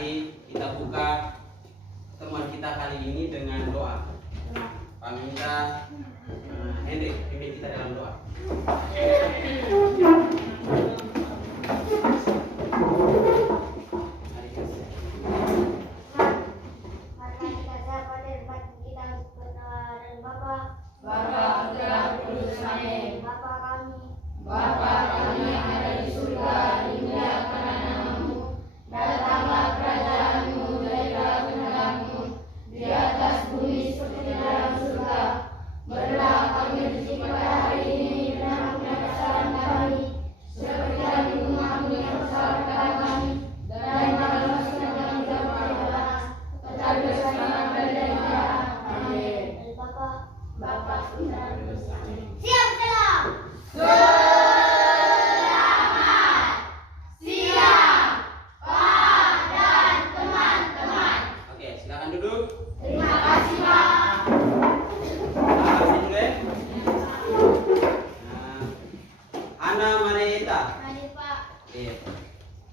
Mari kita buka temuan kita kali ini dengan doa. Paminta Hendrik pimpin kita dalam doa.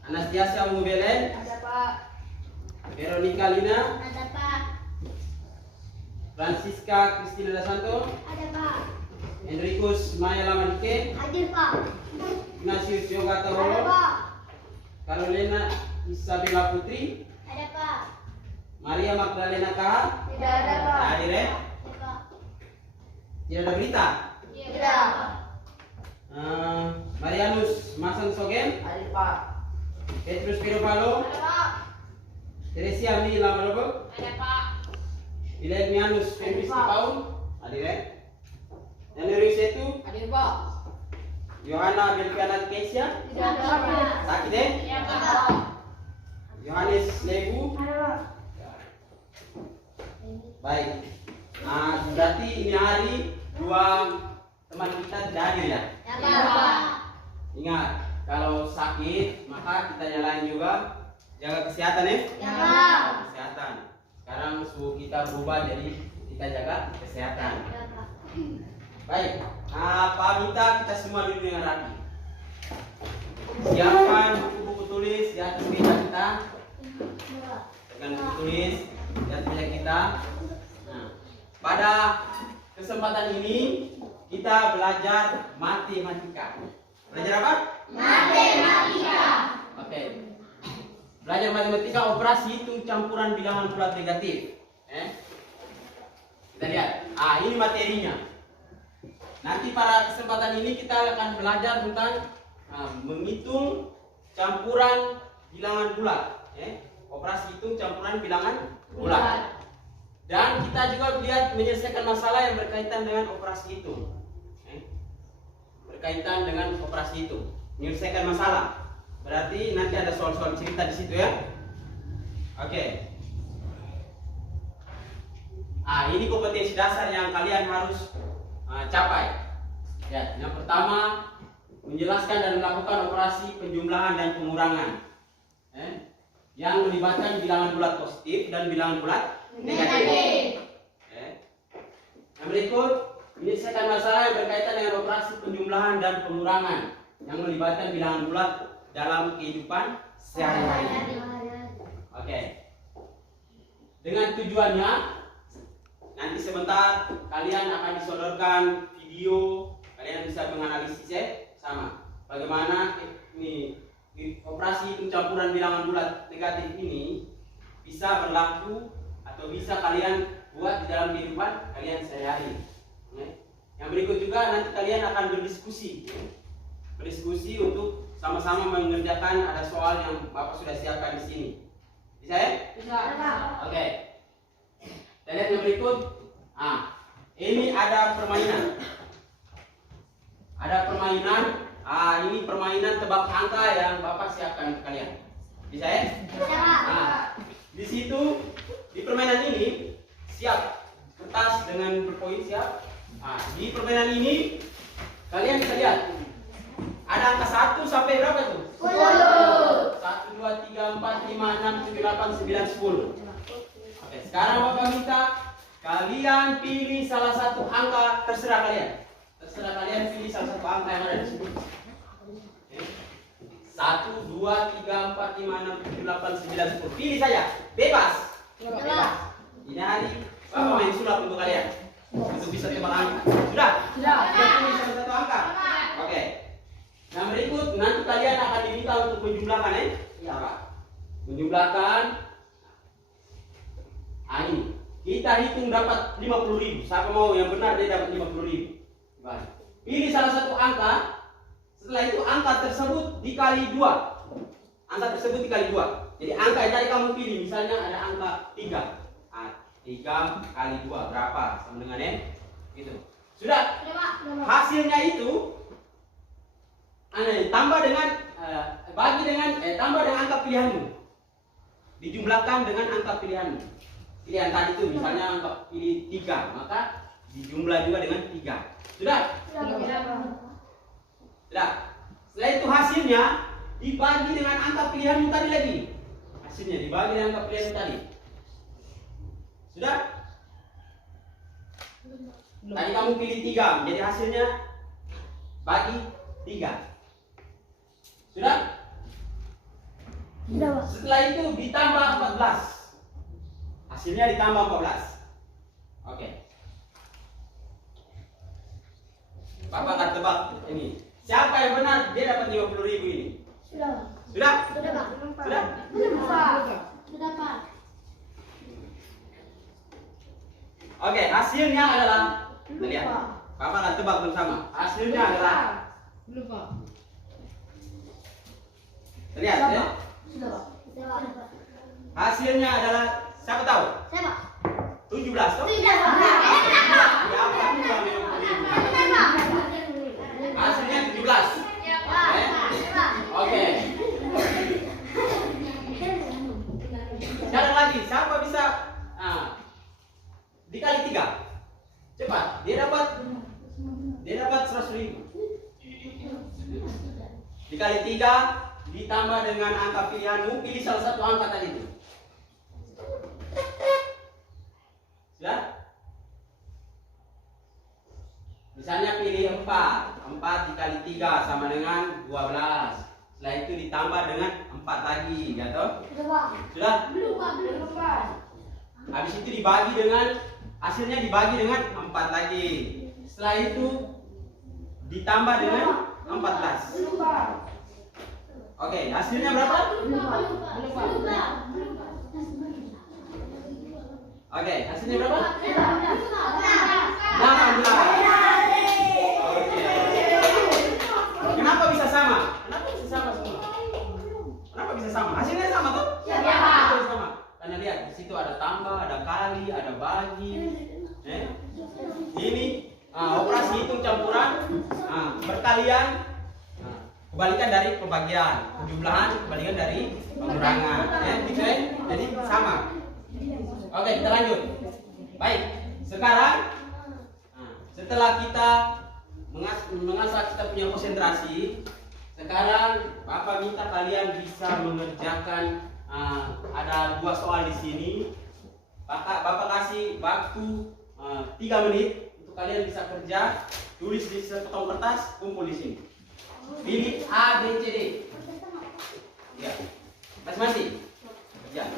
Anastasia Mubelen. Ada Pak. Veronica Lina. Ada Pak. Francisca Cristina Dasanto. Ada Pak. Enricus Maya Lamadike. Hadir Pak. Ignatius Yoga Ada Toro. Pak. Carolina Isabella Putri. Ada Pak. Maria Magdalena Kaha. Tidak ada Pak. Hadir ya? Ada Pak. Tidak ada berita. Tidak. Marianus Masan Sogen. Hadir Pak. Petrus Pirovalo. Ada Pak. Teresia Mi Lamarobo. Ada Pak. Wilhelmianus Febris Paul. Hadir ya? Januari Setu. Hadir Pak. Yohana Belpianat Kesia. Tidak ada Pak. Sakit ya? Iya Pak. Yohanes Lebu. Ada Pak. Baik. Berarti ini hari dua teman kita tidak hadir ya? Ya Pak. Ingat, kalau sakit maka kita nyalain juga jaga kesehatan ya? Ya Pak. Kesehatan. Sekarang suhu kita berubah jadi kita jaga kesehatan. Ya Pak. Baik. Pak minta kita semua duduk dengan rapi. Siapkan buku-buku tulis di atas meja kita. Dengan buku tulis di atas meja kita. Nah, pada kesempatan ini kita belajar matematika. Belajar apa? Matematika. Oke. Belajar matematika operasi hitung campuran bilangan bulat negatif. Kita lihat. Ini materinya. Nanti pada kesempatan ini kita akan belajar tentang menghitung campuran bilangan bulat. Operasi hitung campuran bilangan bulat. Dan kita juga lihat menyelesaikan masalah yang berkaitan dengan operasi hitung. Berkaitan dengan operasi hitung, menyelesaikan masalah. Berarti nanti ada soal-soal cerita di situ ya. Oke. Ini kompetensi dasar yang kalian harus capai. Ya, yang pertama menjelaskan dan melakukan operasi penjumlahan dan pengurangan. Yang melibatkan bilangan bulat positif dan bilangan bulat negatif. Yang berikut menyelesaikan masalah yang berkaitan dengan operasi penjumlahan dan pengurangan yang melibatkan bilangan bulat dalam kehidupan sehari-hari. Oke. Dengan tujuannya nanti sebentar kalian akan disodorkan video, kalian bisa menganalisis sama bagaimana ini operasi campuran bilangan bulat negatif ini bisa berlaku atau bisa kalian buat di dalam kehidupan kalian sehari-hari. Yang berikut juga nanti kalian akan berdiskusi untuk sama-sama mengerjakan ada soal yang Bapak sudah siapkan di sini. Bisa ya? Bisa. Oke. Kita lihat yang berikut. Ini ada permainan. Ada permainan. Ini permainan tebak angka yang Bapak siapkan ke kalian. Bisa ya? Bisa. Di situ di permainan ini siap kertas dengan berpoin siap. Di permainan ini kalian bisa lihat ada angka 1 sampai berapa tuh? 10. 1, 2, 3, 4, 5, 6, 7, 8, 9, 10. Oke, sekarang Bapak minta kalian pilih salah satu angka, terserah kalian pilih salah satu angka yang ada di sini. 1, 2, 3, 4, 5, 6, 7, 8, 9, 10. Pilih saja, bebas. Bebas. Ini hari Bapak main sulap untuk kalian untuk bisa tebak angka. Sudah? Sudah. Sudah pilih salah satu angka. Oke. Yang berikut nanti kalian akan diminta untuk menjumlahkan Iya Pak. Menjumlahkan. Ini. Kita hitung dapat 50.000. Siapa mau yang benar dia dapat 50.000. Baik. Pilih salah satu angka. Setelah itu angka tersebut dikali 2. Angka tersebut dikali 2. Jadi angka yang tadi kamu pilih misalnya ada angka 3. 3 kali 2 berapa? Sama dengan gitu. Sudah? Hasilnya itu tambah dengan tambah dengan angka pilihanmu. Dijumlahkan dengan angka pilihanmu. Pilihan tadi itu misalnya angka pilih 3, maka dijumlah juga dengan 3. Sudah? Sudah. Setelah itu hasilnya dibagi dengan angka pilihanmu tadi lagi. Hasilnya dibagi dengan angka pilihanmu tadi. Sudah? Tadi kamu pilih 3, jadi hasilnya bagi 3. Sudah? Sudah, Pak. Setelah itu ditambah 14. Hasilnya ditambah 14. Oke. Bapak akan tebak ini. Siapa yang benar dia dapat 50.000 ini? Sudah. Sudah? Sudah, Pak. Sudah? Sudah, Pak. Oke, hasilnya adalah lihat. Bapak akan tebak bersama. Hasilnya adalah lihat ya. Sudah, Pak. Sudah, Pak. Hasilnya adalah siapa tahu? Siapa? 17 toh? Sudah, Pak. Ya, apa itu yang 50.000? Hasilnya 17. Oke. Sekarang lagi, siapa bisa dikali 3? Cepat, dia dapat 100.000. Dikali 3 ditambah dengan angka pilihanmu, pilih salah satu angka tadi itu. Sudah? Misalnya pilih 4. 4 dikali 3 sama dengan 12. Setelah itu ditambah dengan 4 lagi, ya toh? Sudah, Pak. Sudah? Belum, Pak. Habis itu dibagi dengan hasilnya dibagi dengan 4 lagi. Setelah itu ditambah dengan 14. Belum, Pak. Oke, hasilnya berapa? Oke, hasilnya berapa? 18. Oke. Kenapa bisa sama? Kenapa bisa sama semua? Kenapa bisa sama? Hasilnya sama tuh? Kenapa bisa sama? Karena lihat di situ ada tambah, ada kali, ada bagi. Ini operasi hitung campuran, berkalian, kebalikan dari pembagian, penjumlahan kebalikan dari pengurangan. Gitu ya? Jadi sama. Oke, kita lanjut. Baik, sekarang setelah kita mengasah kita punya konsentrasi, sekarang Bapak minta kalian bisa mengerjakan ada 2 soal di sini. Bapak kasih waktu 3 menit untuk kalian bisa kerja, tulis di seketong kertas, kumpul di sini. Pilih A, B, C, D. Ya, masing-masing. Ya.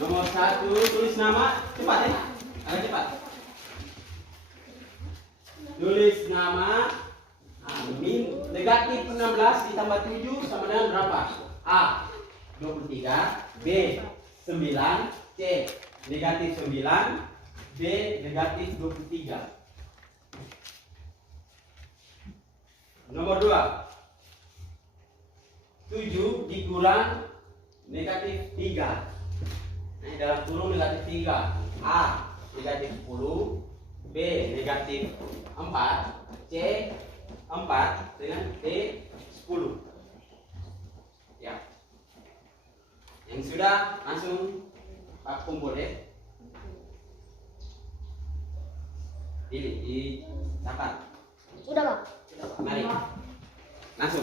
Nomor 1, tulis nama, cepat ya, agak cepat. Tulis nama, negatif 16 ditambah 7 sama dengan berapa? A, 23, B, 9, C, negatif 9, D, negatif 23. Nomor 2, 7 dikurang negatif 3. Nah, dalam kurung negatif 3. A negatif 10, B negatif 4, C 4 dengan D 10. Ya. Yang sudah langsung Pak kumpul ya. Pilih di catat. Sudah, Pak. Mari. Langsung.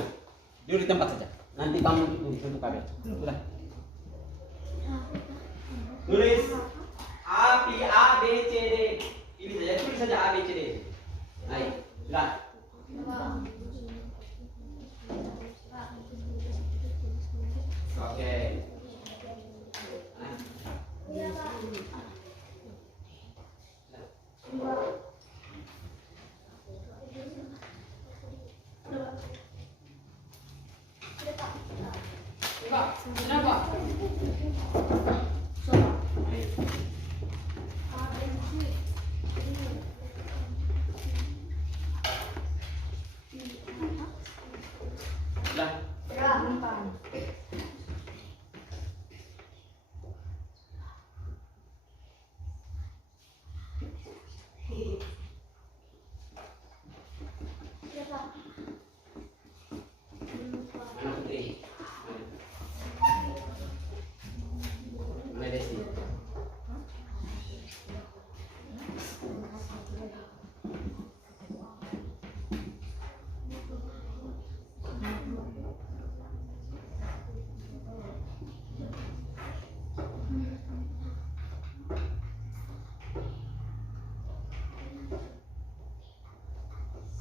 Duduk di tempat saja. Nanti kamu tulis untuk kabel. Sudah. Tulis A pilih A, B, C, D. Pilih saja, tulis saja A, B, C, D. Baik, sudah. Oke.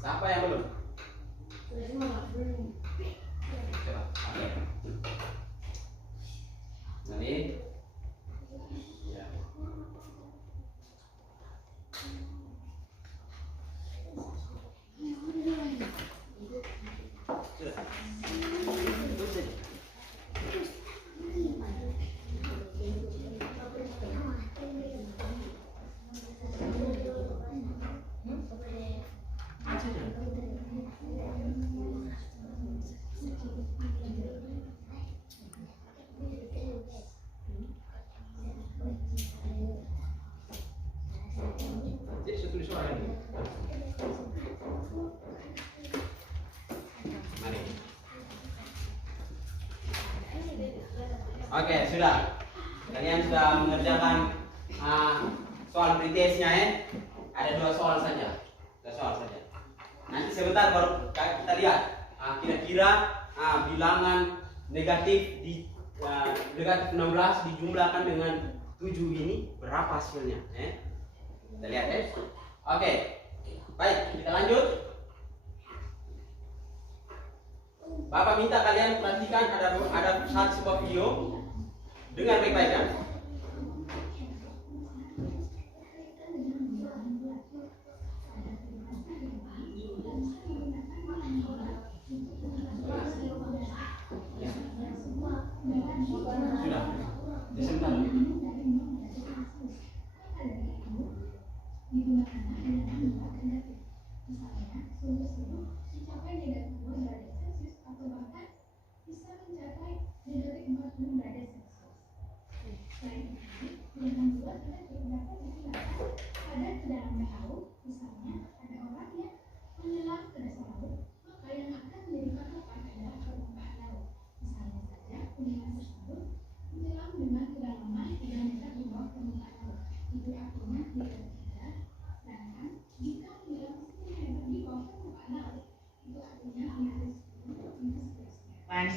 Siapa yang belum? Coba. Oke. Nanti. Ya. Sudah. Terus saja. Jadi saya tulis soal ini. Mari. Oke, sudah. Kalian sudah mengerjakan soal pretestnya ya. Ada 2 soal saja. 2 soal saja. Nanti sebentar baru kita lihat kira-kira bilangan negatif di negatif 16 dijumlahkan dengan 7 ini berapa hasilnya? Kita lihat ya. Oke. Baik, kita lanjut. Bapak minta kalian perhatikan ada sebuah video. Dengar baik-baik ya. Sudah. Sebentar.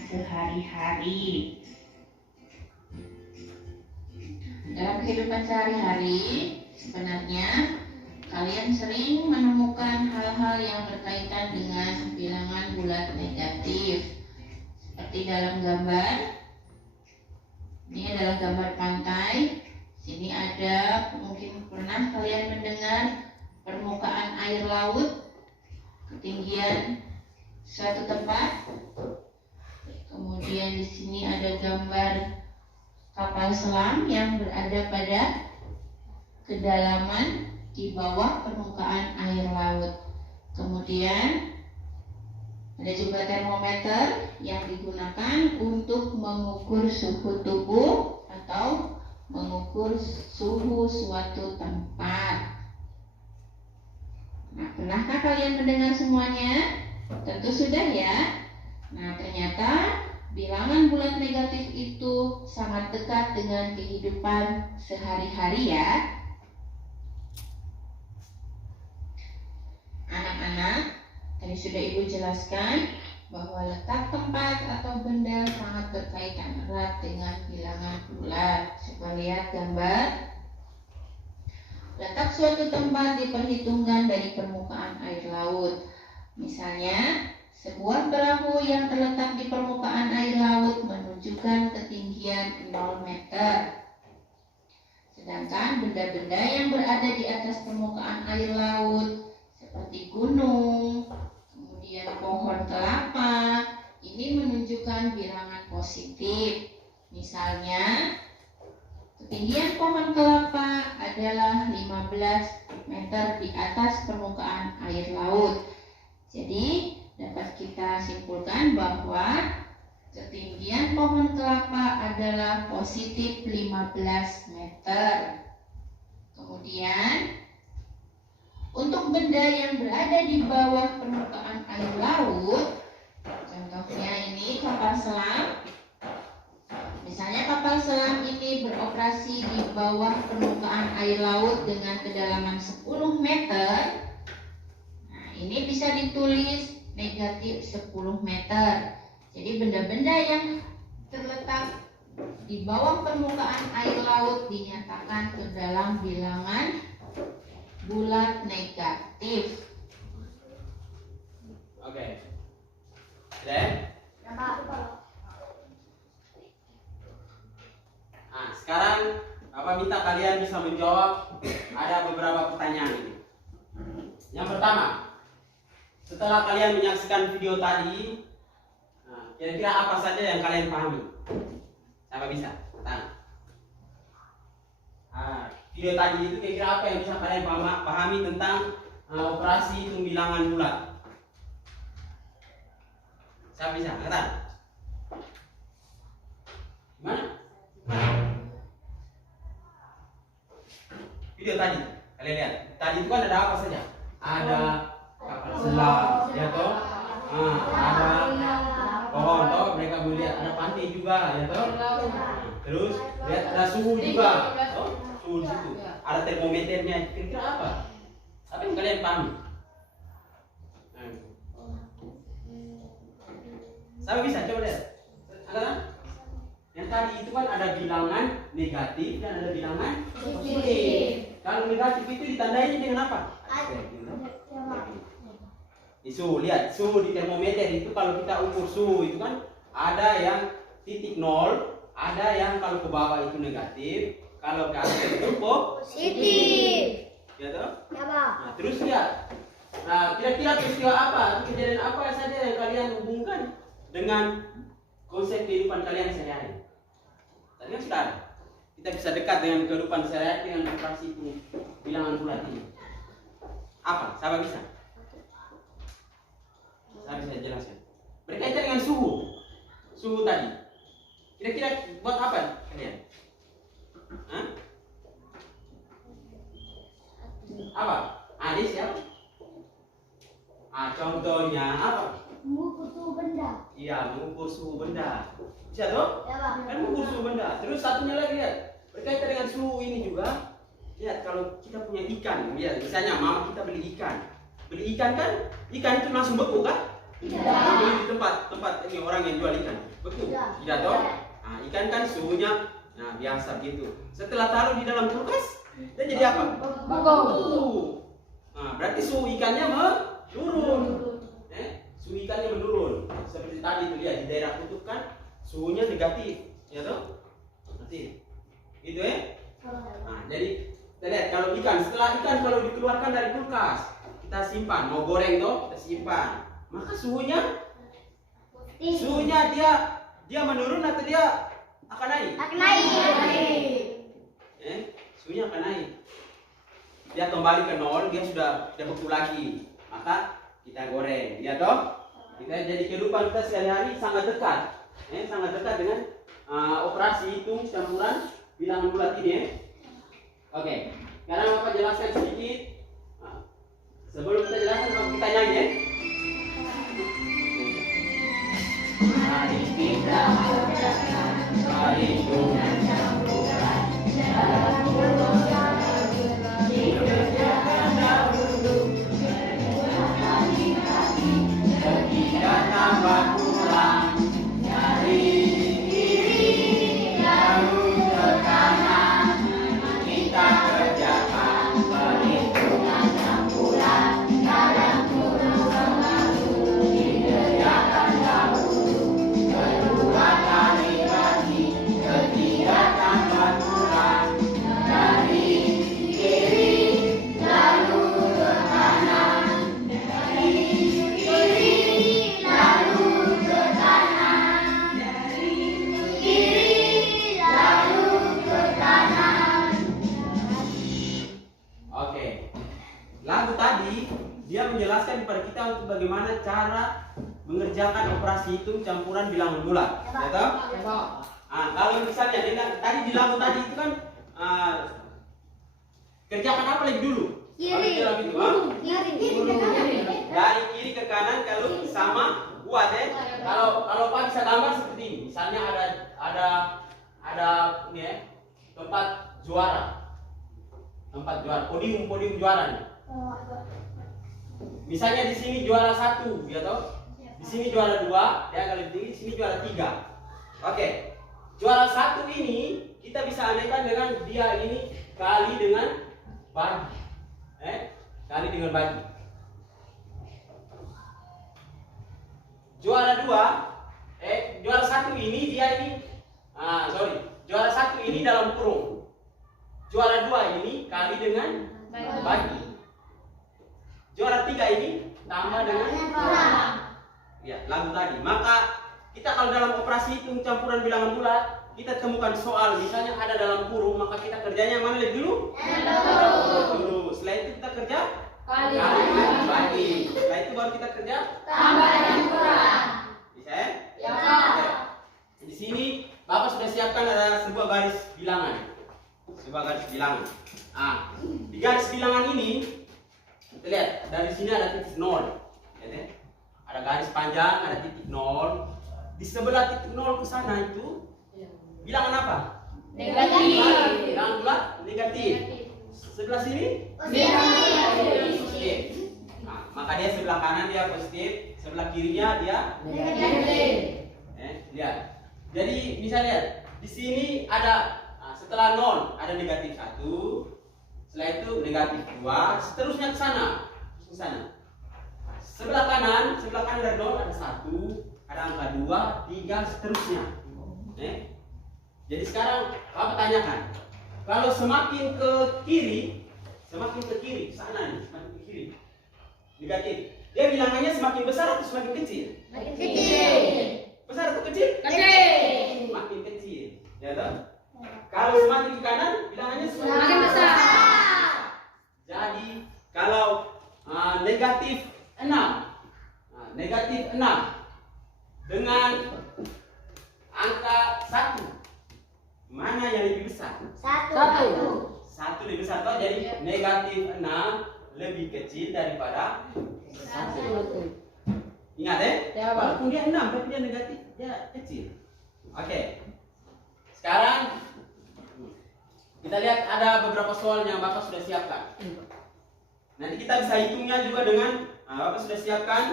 Sehari-hari. Dalam kehidupan sehari-hari, sebenarnya kalian sering menemukan hal-hal yang berkaitan dengan bilangan bulat negatif. Seperti dalam gambar. Ini adalah gambar pantai. Sini ada, mungkin pernah kalian mendengar permukaan air laut, ketinggian suatu tempat. Kemudian di sini ada gambar kapal selam yang berada pada kedalaman di bawah permukaan air laut. Kemudian ada juga termometer yang digunakan untuk mengukur suhu tubuh atau mengukur suhu suatu tempat. Nah, pernahkah kalian mendengar semuanya? Tentu sudah ya. Nah, ternyata bilangan bulat negatif itu sangat dekat dengan kehidupan sehari-hari ya. Anak-anak, tadi sudah Ibu jelaskan bahwa letak tempat atau benda sangat berkaitan erat dengan bilangan bulat. Coba lihat gambar. letak suatu tempat diperhitungkan dari permukaan air laut. Misalnya, sebuah perahu yang terletak di permukaan air laut menunjukkan ketinggian 0 meter. Sedangkan benda-benda yang berada di atas permukaan air laut seperti gunung, kemudian pohon kelapa, ini menunjukkan bilangan positif. Misalnya, ketinggian pohon kelapa adalah 15 meter di atas permukaan air laut. Jadi, dapat kita simpulkan bahwa ketinggian pohon kelapa adalah positif 15 meter. Kemudian, untuk benda yang berada di bawah permukaan air laut, contohnya ini kapal selam. Misalnya kapal selam ini beroperasi di bawah permukaan air laut dengan kedalaman 10 meter. Nah, ini bisa ditulis negatif 10 meter. Jadi benda-benda yang terletak di bawah permukaan air laut dinyatakan ke dalam bilangan bulat negatif. Oke. Dan Ya, Pak. nah, sekarang Bapak minta kalian bisa menjawab ada beberapa pertanyaan ini. Yang pertama, setelah kalian menyaksikan video tadi, nah, kira-kira apa saja yang kalian pahami? Siapa bisa? Katakan. Video tadi itu kira-kira apa yang bisa kalian pahami tentang operasi hitung bilangan bulat? Siapa bisa? Katakan. Gimana? Video tadi, kalian lihat. Tadi itu kan ada apa saja? Ada kapal selam, ya toh? Ada pohon, toh? Mereka melihat ada pantai juga, ya toh? Terus lihat ada suhu juga, toh? Suhu di situ. Ada termometernya. Kira-kira apa? Apa yang kalian pahami? Siapa bisa? Coba lihat. Angkatan. Yang tadi itu kan ada bilangan negatif dan ada bilangan positif. Kalau negatif itu ditandai dengan apa? Suhu, lihat suhu di termometer itu kalau kita ukur suhu itu kan ada yang titik 0, ada yang kalau ke bawah itu negatif, kalau ke atas itu Positif. ya toh? Ya, Pak. Nah, terus lihat. Nah, kira-kira peristiwa apa? Kejadian apa saja yang kalian hubungkan dengan konsep kehidupan kalian sehari-hari? Tadi kan sudah ada. Kita bisa dekat dengan kehidupan sehari-hari dengan operasi itu bilangan bulat ini. Apa? Siapa bisa? Saya bisa jelaskan. Berkaitan dengan suhu. Suhu tadi. Kira-kira buat apa kalian? Hah? Apa? Ada siapa? Contohnya apa? Mengukur suhu benda. Iya, mengukur suhu benda. Bisa toh? Ya, Pak. Kan mengukur suhu benda. Terus satunya lagi lihat. Berkaitan dengan suhu ini juga. Lihat kalau kita punya ikan, lihat misalnya mama kita beli ikan. Beli ikan kan? Ikan itu langsung beku kan? Tidak. Beli di tempat ini orang yang jual ikan. Beku. Tidak. Tidak toh? Nah, ikan kan suhunya biasa gitu. Setelah taruh di dalam kulkas, dia jadi apa? Beku. Nah, berarti suhu ikannya menurun. Suhu ikannya menurun. Seperti tadi itu lihat di daerah kutub kan suhunya negatif, ya toh? Nanti. Itu Nah, jadi kita lihat kalau ikan, setelah ikan kalau dikeluarkan dari kulkas, kita simpan, mau goreng toh, kita simpan. Maka suhunya dia menurun atau dia akan naik? Akan naik. Suhunya akan naik. Dia kembali ke nol, dia sudah tidak beku lagi. Maka kita goreng, ya toh? Kita jadi kehidupan kita sehari-hari sangat dekat, sangat dekat dengan operasi hitung campuran bilangan bulat ini. Oke, sekarang Bapak jelaskan sedikit. Sebelum kita jelaskan, Bapak kita nyanyi. Mari kita kerjakan perhitungan campuran dalam golongan dikerjakan dahulu berdua kali-kali ketiga tambah kurang dari kiri lalu ke kanan kita kerjakan menjelaskan kepada kita untuk bagaimana cara mengerjakan operasi hitung campuran bilangan bulat. Ya toh? Kalau misalnya tadi di lagu tadi itu kan kerjakan apa lagi dulu? Kiri. Dari kiri ke kanan kalau sama buat ya. Kalau Pak bisa gambar seperti ini. Misalnya ada ini ya, tempat juara, podium juara nih. Misalnya di sini juara 1, ya toh? Di sini juara 2, dia agak lebih tinggi. Di sini juara 3. Oke, juara 1 ini kita bisa andaikan dengan dia ini kali dengan bagi, kali dengan bagi. Juara 2, juara 1 ini dia ini, juara 1 ini dalam kurung. Juara 2 ini kali dengan bagi. Juara 3 ini tambah dengan kurang. Ya, lagu tadi. Maka kita kalau dalam operasi hitung campuran bilangan bulat, kita temukan soal misalnya ada dalam kurung, maka kita kerjanya mana lihat dulu? Dulu. Setelah itu kita kerja kali dengan bagi. Setelah itu baru kita kerja Tambah dan kurang. Bisa ya? Ya. Oke. Di sini Bapak sudah siapkan ada sebuah garis bilangan. Di garis bilangan ini kita lihat dari sini ada titik 0. Ya, ada garis panjang, ada titik 0. Di sebelah titik 0 ke sana itu bilangan apa? Negatif. Bilangan bulat negatif. Sebelah sini positif. Maka dia sebelah kanan dia positif, sebelah kirinya dia Negatif. lihat. Jadi bisa lihat di sini ada setelah 0 ada negatif 1, setelah itu negatif 2, seterusnya ke sana. Sebelah kanan dari 0 ada 1, ada angka 2, 3, seterusnya. Jadi sekarang Bapak tanyakan, kalau semakin ke kiri, sana nih, semakin ke kiri, negatif. Dia bilangannya semakin besar atau semakin kecil? Kecil. Besar atau kecil? Kecil. Semakin kecil. Ya toh? Kalau semakin ke kanan, bilangannya Semakin besar. Jadi kalau negatif 6, dengan angka 1, mana yang lebih besar? Satu lebih besar toh, jadi negatif 6 lebih kecil daripada 1. Ingat walaupun dia 6 tapi dia negatif, dia kecil. Oke. Sekarang kita lihat ada beberapa soal yang Bapak sudah siapkan. Nanti kita bisa hitungnya juga dengan Bapak sudah siapkan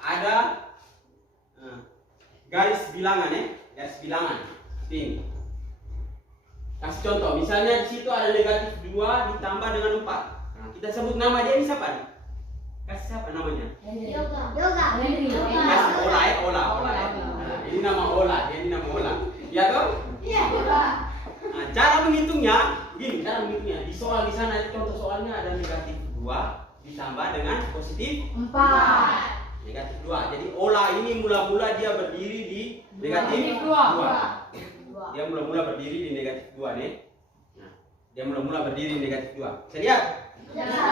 ada garis bilangan garis bilangan. Ini. Kasih contoh, misalnya di situ ada negatif 2 ditambah dengan 4. Kita sebut nama dia ini siapa nih? Kasih siapa namanya? Yoga. Kasih Ola. Ini nama Ola, Ya toh? Iya. Cara menghitungnya, gini cara menghitungnya. Di soal di sana contoh soalnya ada negatif 2 ditambah dengan positif 4. negatif 2. Jadi Ola ini mula-mula dia berdiri di negatif 2. Dia mula-mula berdiri di negatif 2 nih. Nah, dia mula-mula berdiri di negatif 2. Bisa lihat?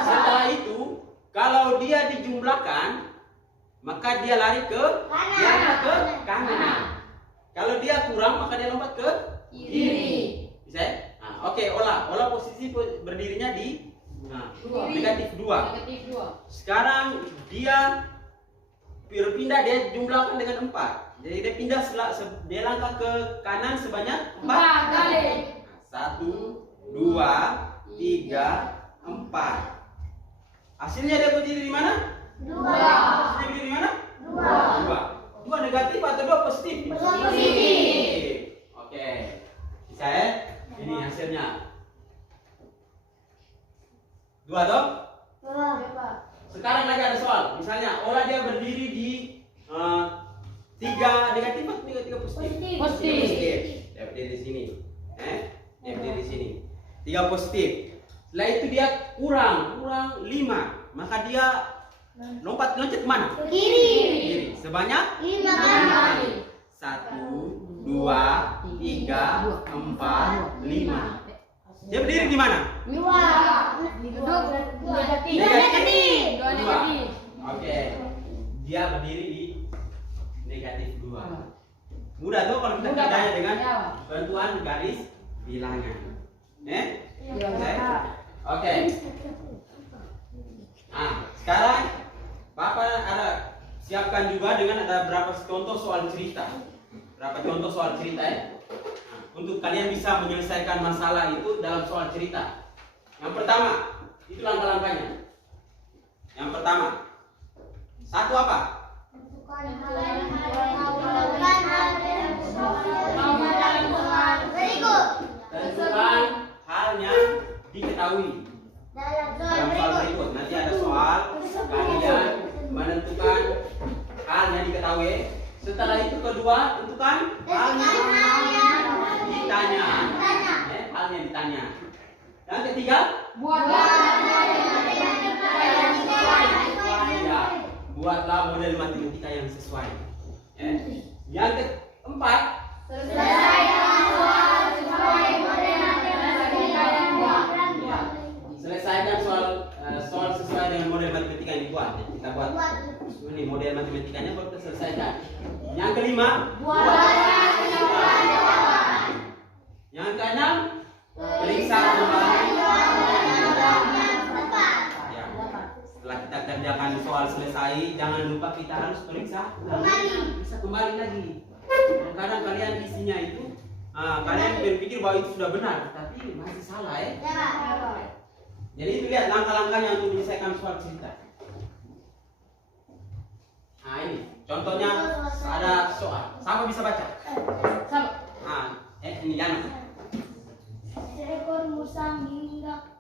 Setelah itu, kalau dia dijumlahkan, maka dia lari ke kanan. Kalau dia kurang, maka dia lompat ke kiri. Bisa ya? Oke, Ola posisi berdirinya di negatif 2. Sekarang dia berpindah, dia jumlahkan dengan 4. Jadi dia pindah dia langkah ke kanan sebanyak 4 kali. 1, 2, 3, 4. Hasilnya dia berdiri di mana? 2. Hasilnya berdiri di mana? 2. 2 negatif atau 2 positif? Positif. Oke. Bisa ya? Ini hasilnya. 2 toh? 2. Sekarang lagi ada soal. Misalnya Ola dia berdiri di 3 negatif atau 3 positif? Positif. Dia berdiri di sini. Dia berdiri di sini. 3 positif. Setelah itu dia kurang 5. Maka dia loncat kemana? Ke kiri. Sebanyak 5 kali. 1, 2, 3, 4, 5. Dia berdiri di mana? Dua. Duduk. Negatif. Dua. Negatif. Oke. Dia berdiri di negatif 2. Mudah tuh kalau kita kerjanya dengan bantuan garis bilangan. Oke. Nah, sekarang Bapak ada siapkan juga dengan ada berapa contoh soal cerita. Berapa contoh soal cerita ya? Nah, untuk kalian bisa menyelesaikan masalah itu dalam soal cerita. Yang pertama, itu langkah-langkahnya. Yang pertama, satu apa? Tentukan halnya diketahui. Dalam soal berikut nanti ada soal kalian menentukan halnya diketahui. Setelah itu kedua tentukan halnya ditanya. Halnya ditanya. Dan ketiga buatlah model matematika yang sesuai. Yang keempat selesaikan soal sesuai dengan model matematika yang dibuat. Kita buat ini model matematikanya baru kita selesaikan. Yang kelima yang keenam periksa kembali. Setelah kita kerjakan soal selesai, jangan lupa kita harus periksa kembali lagi. Kadang kalian isinya itu kalian berpikir bahwa itu sudah benar, tapi masih salah ya. Jadi itu lihat langkah-langkahnya untuk menyelesaikan soal cerita. Nah ini contohnya ada soal. Siapa bisa baca? Ini Yana. Seekor musang hinggap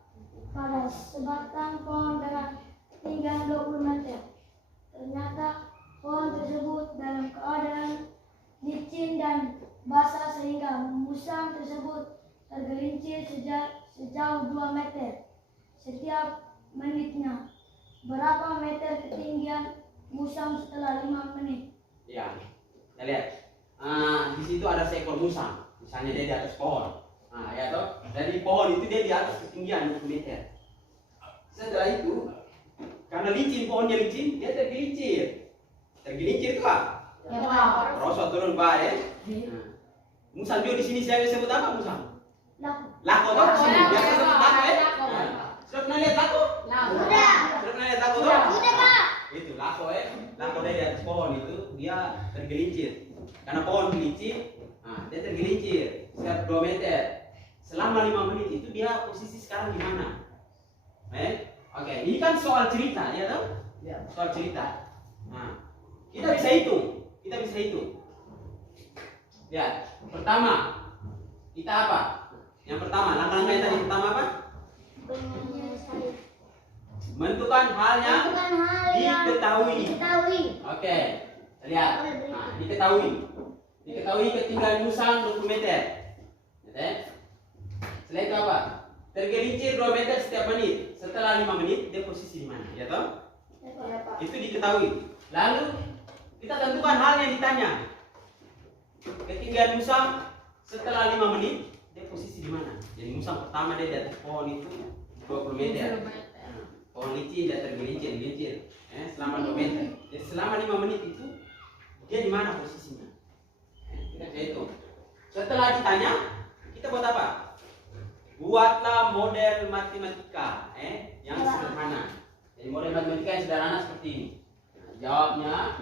pada sebatang pohon dengan ketinggian 20 meter. Ternyata pohon tersebut dalam keadaan licin dan basah sehingga musang tersebut tergelincir sejauh 2 meter setiap menitnya. Berapa meter ketinggian musang setelah 5 menit? Ya, kita lihat. Di situ ada seekor musang. Misalnya dia di atas pohon. Ya toh. Dari pohon itu dia di atas ketinggian 20 meter. Setelah itu, karena licin, pohonnya licin, dia tergelincir. Tergelincir itu apa? Rosot turun bawah ya. Musang juga di sini saya sebut apa musang? Lako toh di sini. Biasa sebut lako ya. Sudah pernah lihat lako? Sudah pernah lihat lako toh? Itu lako ya. Lako dia di atas pohon itu dia tergelincir. Karena pohon licin, dia tergelincir setiap 2 meter. Selama 5 menit itu dia posisi sekarang di mana? Oke, ini kan soal cerita, ya toh? Soal cerita. Kita bisa hitung. Ya, pertama kita apa? Yang pertama, langkah-langkah tadi pertama apa? Menentukan halnya diketahui. Oke, lihat. Diketahui ketinggian musang 20 meter. Setelah itu apa? Tergelincir 2 meter setiap menit. Setelah 5 menit, dia posisi di mana? Ya toh? Itu diketahui. Lalu kita tentukan hal yang ditanya. Ketinggian musang setelah 5 menit, dia posisi di mana? Jadi musang pertama dia di atas pohon itu 20 meter. Pohon licin dia tergelincir. Selama 2 meter. Jadi selama 5 menit itu dia di mana posisinya? Kita hitung. Setelah ditanya, kita buat apa? Buatlah model matematika yang sederhana. Jadi model matematika yang sederhana seperti ini. Jawabnya,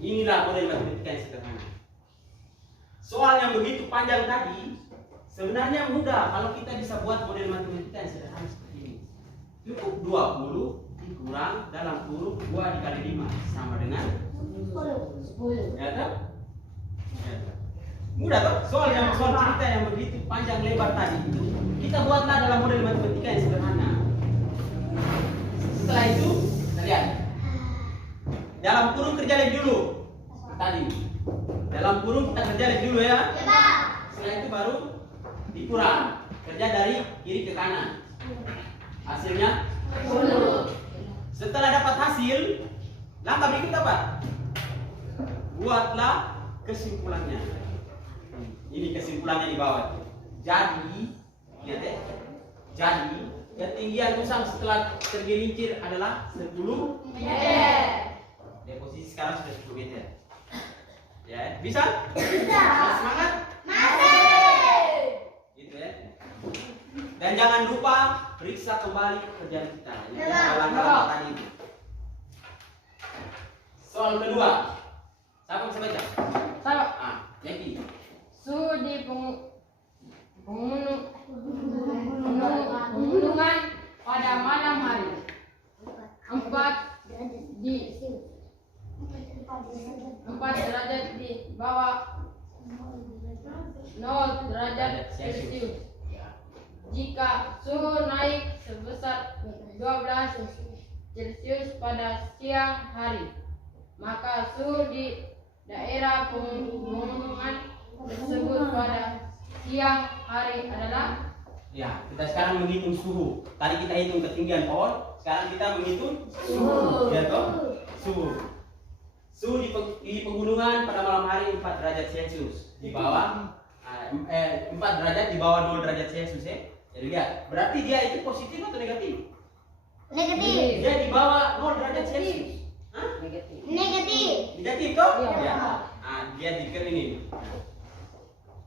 inilah model matematika yang sederhana. Soal yang begitu panjang tadi sebenarnya mudah kalau kita bisa buat model matematika yang sederhana seperti ini. Cukup 20 dikurang dalam kurung 2 dikali 5 sama dengan 10. Ya toh? Mudah toh? Soal cerita yang begitu panjang lebar tadi itu kita buatlah dalam model matematika yang sederhana. Setelah itu, kita lihat. Dalam kurung kerja lagi dulu. Tadi. Dalam kurung kita kerja lagi dulu ya. Setelah itu baru dikurang. Kerja dari kiri ke kanan. Hasilnya 10. Setelah dapat hasil, langkah berikut apa? Buatlah kesimpulannya. Ini kesimpulannya di bawah. Jadi, lihat ya. Jadi ketinggian musang setelah tergelincir adalah 10 meter. Dia posisi sekarang sudah 10 meter. Ya, bisa? Bisa. Semangat? Masih. Gitu ya. Dan jangan lupa periksa kembali pekerjaan kita. Ini langkah-langkah tadi itu. Soal kedua. Siapa bisa baca? Saya Ah, Jackie. suhu di pegunungan pada malam hari 4 derajat di bawah 0 derajat Celcius. Jika suhu naik sebesar 12 Celcius pada siang hari, maka suhu di daerah pegunungan tersebut pada siang hari adalah Ya, kita sekarang menghitung suhu. Tadi kita hitung ketinggian pohon, sekarang kita menghitung Suhu. Ya toh? Suhu. Suhu di pegunungan pada malam hari 4 derajat Celcius. Di bawah 4 derajat di bawah 0 derajat Celcius ya. Jadi lihat, berarti dia itu positif atau negatif? Negatif. Dia di bawah 0 derajat Celcius. Hah? Negatif. Negatif toh? Iya. Ya. Nah, dia di ini.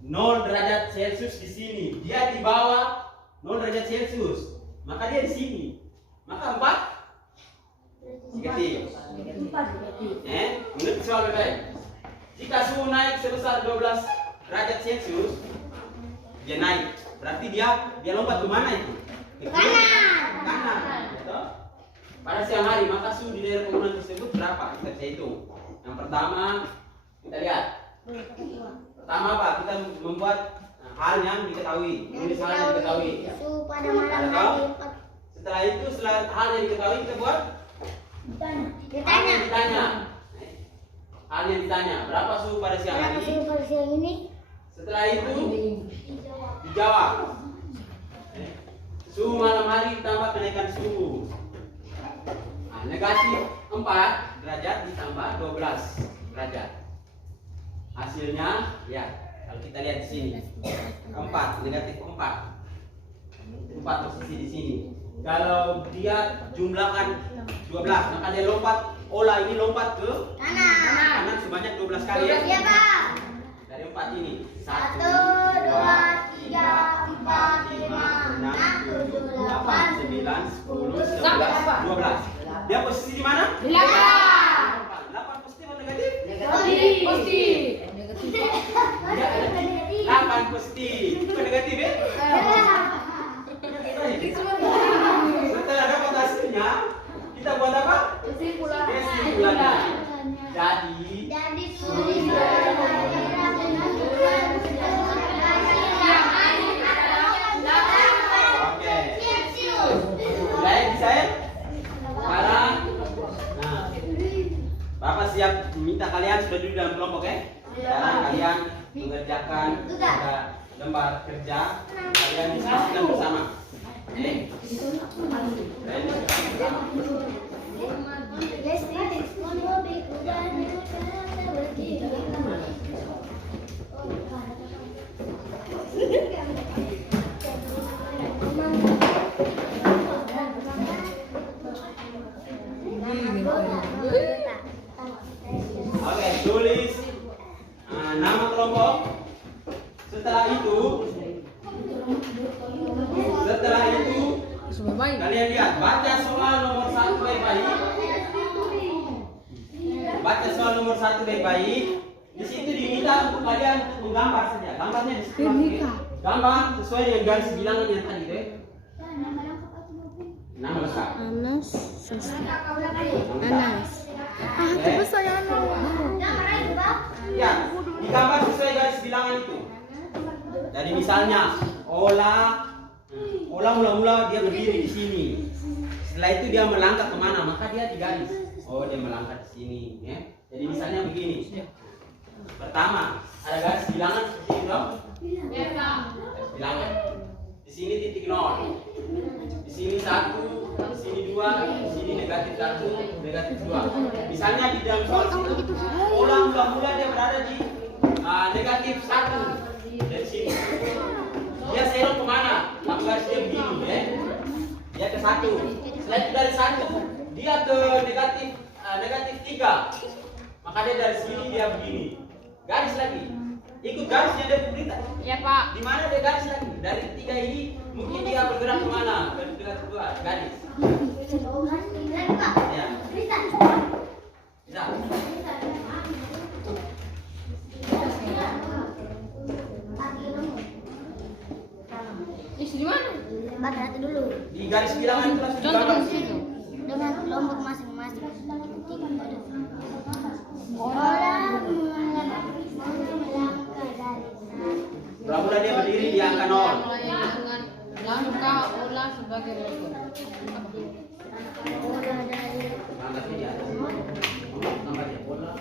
0 derajat Celcius di sini. Dia di bawah 0 derajat Celcius. Maka dia di sini. Maka 4 negatif. Mengerti soal baik. Jika suhu naik sebesar 12 derajat Celcius, dia naik. Berarti dia lompat ke mana itu? Ke kanan. Ya toh? Pada siang hari, maka suhu di daerah pegunungan tersebut berapa? Kita bisa hitung. Yang pertama, kita lihat. Pertama apa? Kita membuat hal yang diketahui. Menulis hal yang diketahui. Suhu pada malam hari Setelah itu, setelah hal yang diketahui, kita buat hal yang ditanya. Hal yang ditanya. Berapa suhu pada siang hari? pada siang ini? Setelah itu, dijawab. Suhu malam hari ditambah kenaikan suhu. Nah, negatif 4 derajat ditambah 12 derajat. Hasilnya, ya, kalau kita lihat di sini, 4, negatif 4. 4 posisi di sini. Kalau dia jumlahkan 12, maka dia lompat, ini lompat ke kanan sebanyak 12 kali ya. Iya, Pak. Dari 4 ini. 1, 2, 3, 4, 5, 6, 7, 8, 9, 10, 11, 12. Dia posisi di mana? 8 positif atau negatif? positif. 8 positif. Itu negatif ya? Setelah dapat hasilnya, kita buat apa? Kesimpulan. Jadi suhu di daerah pegunungan oke. Baik, bisa ya? Sekarang, nah, Bapak siap minta kalian sudah duduk dalam kelompok ya? Sekarang kalian mengerjakan lembar kerja, kalian diskusikan bersama. Oke, tulis nama kelompok. Setelah itu kalian lihat, baca soal nomor 1 baik-baik. Baca soal nomor 1 baik-baik. Di situ diminta untuk kalian menggambar saja. Gambarnya di situ. Gambar sesuai dengan garis bilangan yang tadi deh. Nama lengkap. Anas. Coba saya ya, digambar sesuai garis bilangan itu. Jadi misalnya, Ola mula-mula dia berdiri di sini. Setelah itu dia melangkah kemana? Maka dia di garis. Oh, dia melangkah di sini. Ya. Jadi misalnya begini. Pertama, ada garis bilangan seperti itu. Garis bilangan. Di sini titik 0. Di sini 1, di sini 2, di sini negatif 1, negatif 2. Misalnya di dalam soal itu, Ola mula-mula dia berada di negatif 1 dari sini. Dia serong kemana? Lalu garis dia begini, ya. 1. Setelah itu dari 1 dia ke negatif 3. Maka dia dari sini dia begini. Garis lagi. Ikut garisnya dia berita. Ya Pak. Di mana dia garis lagi? Dari 3 ini mungkin dia bergerak ke mana? Dari negatif 2 garis. Ya. Bisa. Di mana? Hati dulu. Di garis bilangan itu langsung Contoh digambar. di situ. Dengan kelompok masing-masing. Orang melangkah dari Mula-mula dia berdiri di angka 0. Mulai dengan langkah olah sebagai berikut. bola dari Angkat di atas. Angkat dia bola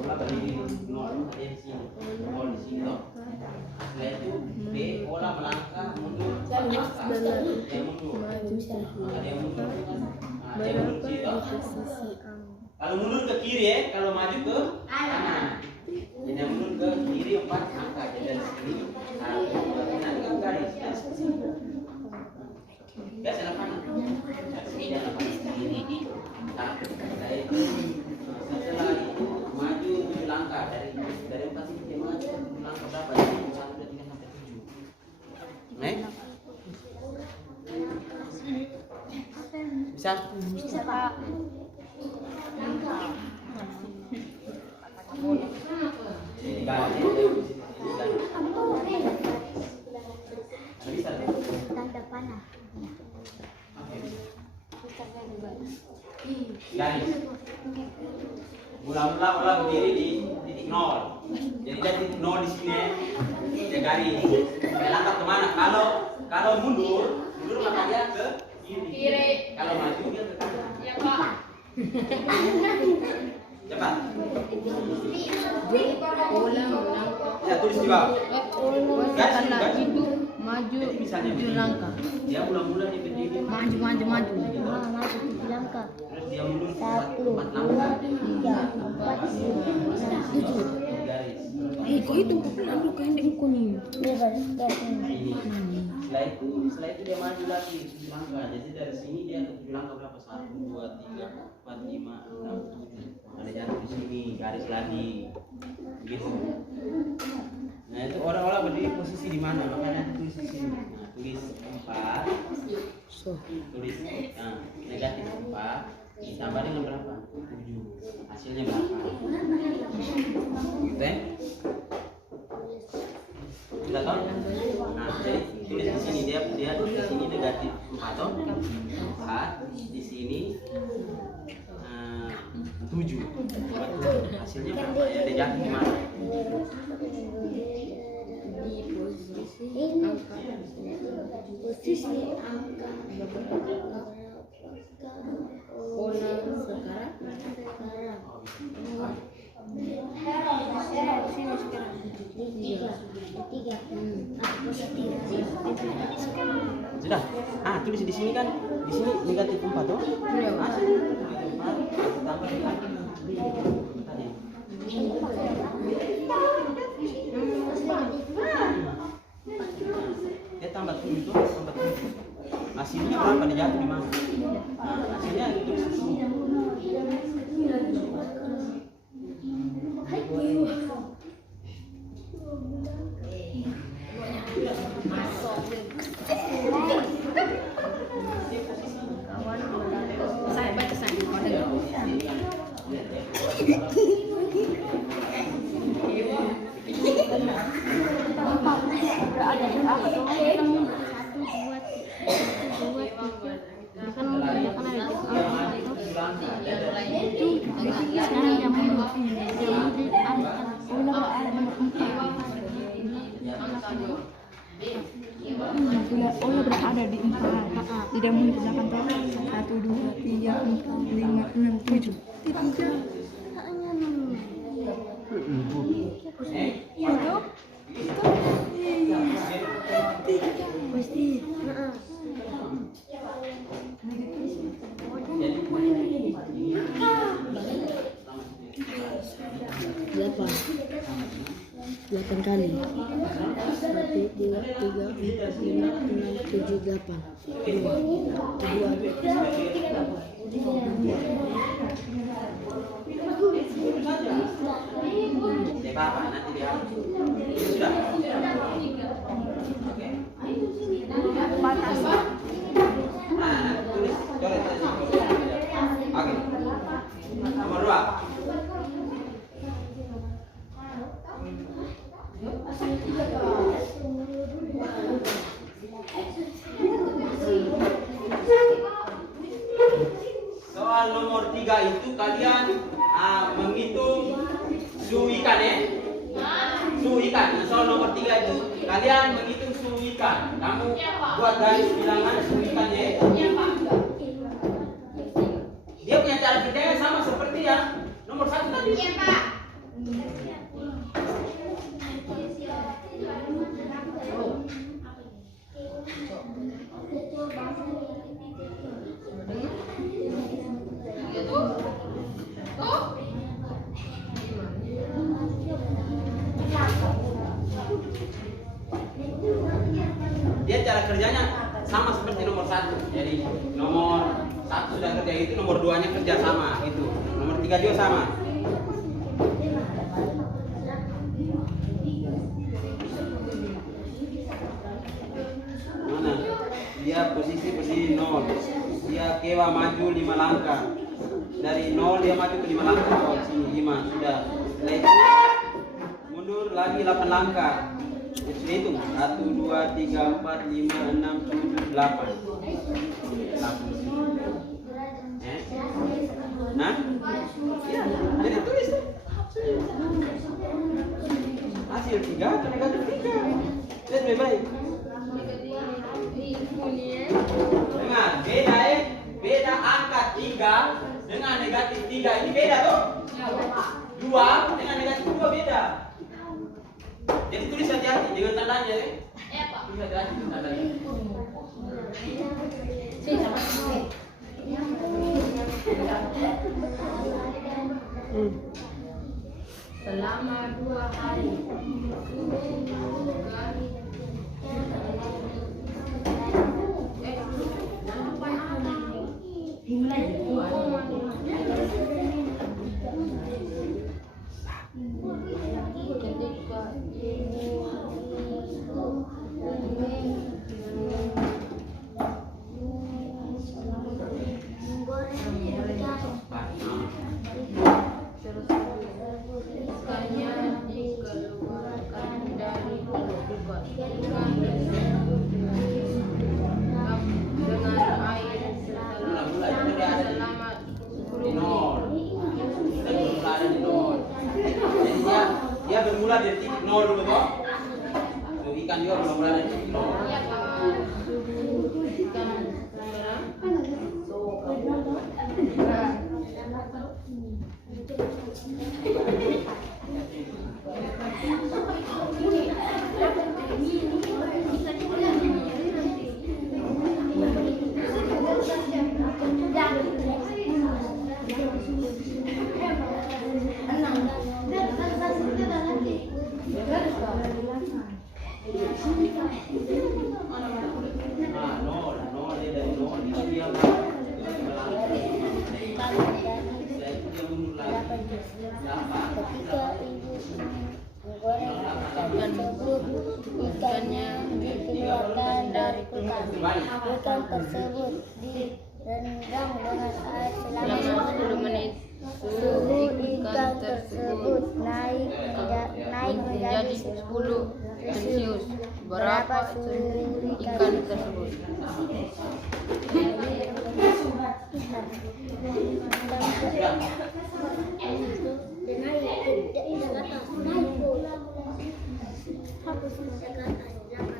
bola berdiri 0 ada di sini. 0 di sini toh. Setelah itu B bola melangkah mundur melangkah. Dia mundur. Ada yang mundur. Ada yang mundur sini toh. Kalau mundur ke kiri ya, kalau maju ke kanan. Jadi yang mundur ke kiri 4 angka. Jadi dari sini nanti kan garis dari sini. Biasa lapan. Dari sini dan lapan ini. Nah, dari itu setelah itu maju 7 langkah dari 4 ini dia maju 7 langkah berapa? Jadi 1, 2, 3 sampai 7. Bisa? bisa Pak. Ini garis. Bisa. Tanda panah. Garis. Mula-mula olah berdiri di titik 0. Jadi dia titik 0 di sini. Dia garis. Dia langkah kemana? Kalau mundur maka dia ke kiri. Kalau maju dia ke kanan. Ya Pak. Cepat. Bola melangkah. Ya tulis di bawah. Setelah itu maju Jadi misalnya 7 begini. langkah. Dia mula-mula dia berdiri. Maju. Maju 7 langkah. Terus dia mundur 1, 2, 4 langkah. 3, 4, 5, 6, 7. Garis. Kok itu lalu kayak engkau nih? Garis ini. Ini. Setelah itu dia maju lagi 7 langkah. Jadi dari sini dia ke 7 langkah berapa? 1, 2, 3, 4, 5, 6, 7. Ada jatuh di sini, garis lagi. Begitu. Nah, itu orang-orang berdiri posisi di mana? Makanya tulis di sini. Nah, tulis 4. Tulis negatif 4 ditambah dengan berapa? 7. Hasilnya berapa? Gitu ya? Sudah tahu? Nah, jadi tulis di sini dia di sini negatif 4 toh. 4 di sini 7. Hasilnya berapa? Ya dia jatuh di mana? Ini posisi angka Bola sekarang. sini sekarang di tiga positif. Sudah. Tulis di sini kan. Di sini negatif 4 toh. Iya. Hasil negatif 4 tambah tadi. Dia tambah 7 tuh, tambah 7. Hasilnya berapa? Dia jatuh di mana? Nah, hasilnya itu di sini. Saya baca saya. Berada di apa? 1, 2, 3. Kan mungkin dia kan ada di itu sekarang jam mundur ada nomor 4. Olah berada di 4. Tidak mungkin belakang terus. 1, 2, 3, 4, 5, 6, 7. Tidak. Pasti. Berapa? 8 kali. 1, 2, 3, 4, 5, 6, 7, 8. 2. Ya apa nanti dia sudah. Oke. Nah, tulis coret aja. Oke. Nomor 2. Soal nomor 3 itu kalian menghitung suhu ikan ya. Suhu ikan. Nah, soal nomor 3 itu kalian menghitung suhu ikan. Kamu buat garis bilangan suhu ikannya ya. Dia punya cara kerjanya sama seperti yang nomor 1 tadi. Iya, Pak. Dia cara kerjanya sama seperti nomor 1. Jadi nomor 1 sudah kerja itu, nomor 2-nya kerja sama gitu. Nomor 3 juga sama. Mana? Dia posisi berdiri 0. Dia kewa maju 5 langkah. Dari 0 dia maju ke 5 langkah. Oh, sini 5 sudah. Setelah itu mundur lagi 8 langkah. Sudah hitung 1, 2, 3, 4, 5, 6, 7, 8. Nah, ya, jadi tulis tuh. Hasil 3 atau negatif 3. Lihat baik-baik. Dengar, beda angka 3 dengan negatif 3 ini beda tuh. 2 dengan negatif 2 beda. Jadi tulis hati-hati dengan tandanya ya. Iya, Pak. Tulis hati-hati dengan tandanya. Selama 2 hari. Dia bermula dari titik 0 dulu toh. Ikan juga bermula dari titik 0. Ikannya dikeluarkan dari kulkas. Ikan tersebut direndam dengan air selama 10 menit. Suhu ikan tersebut naik menjadi 10 Celcius. Berapa suhu ikan tersebut?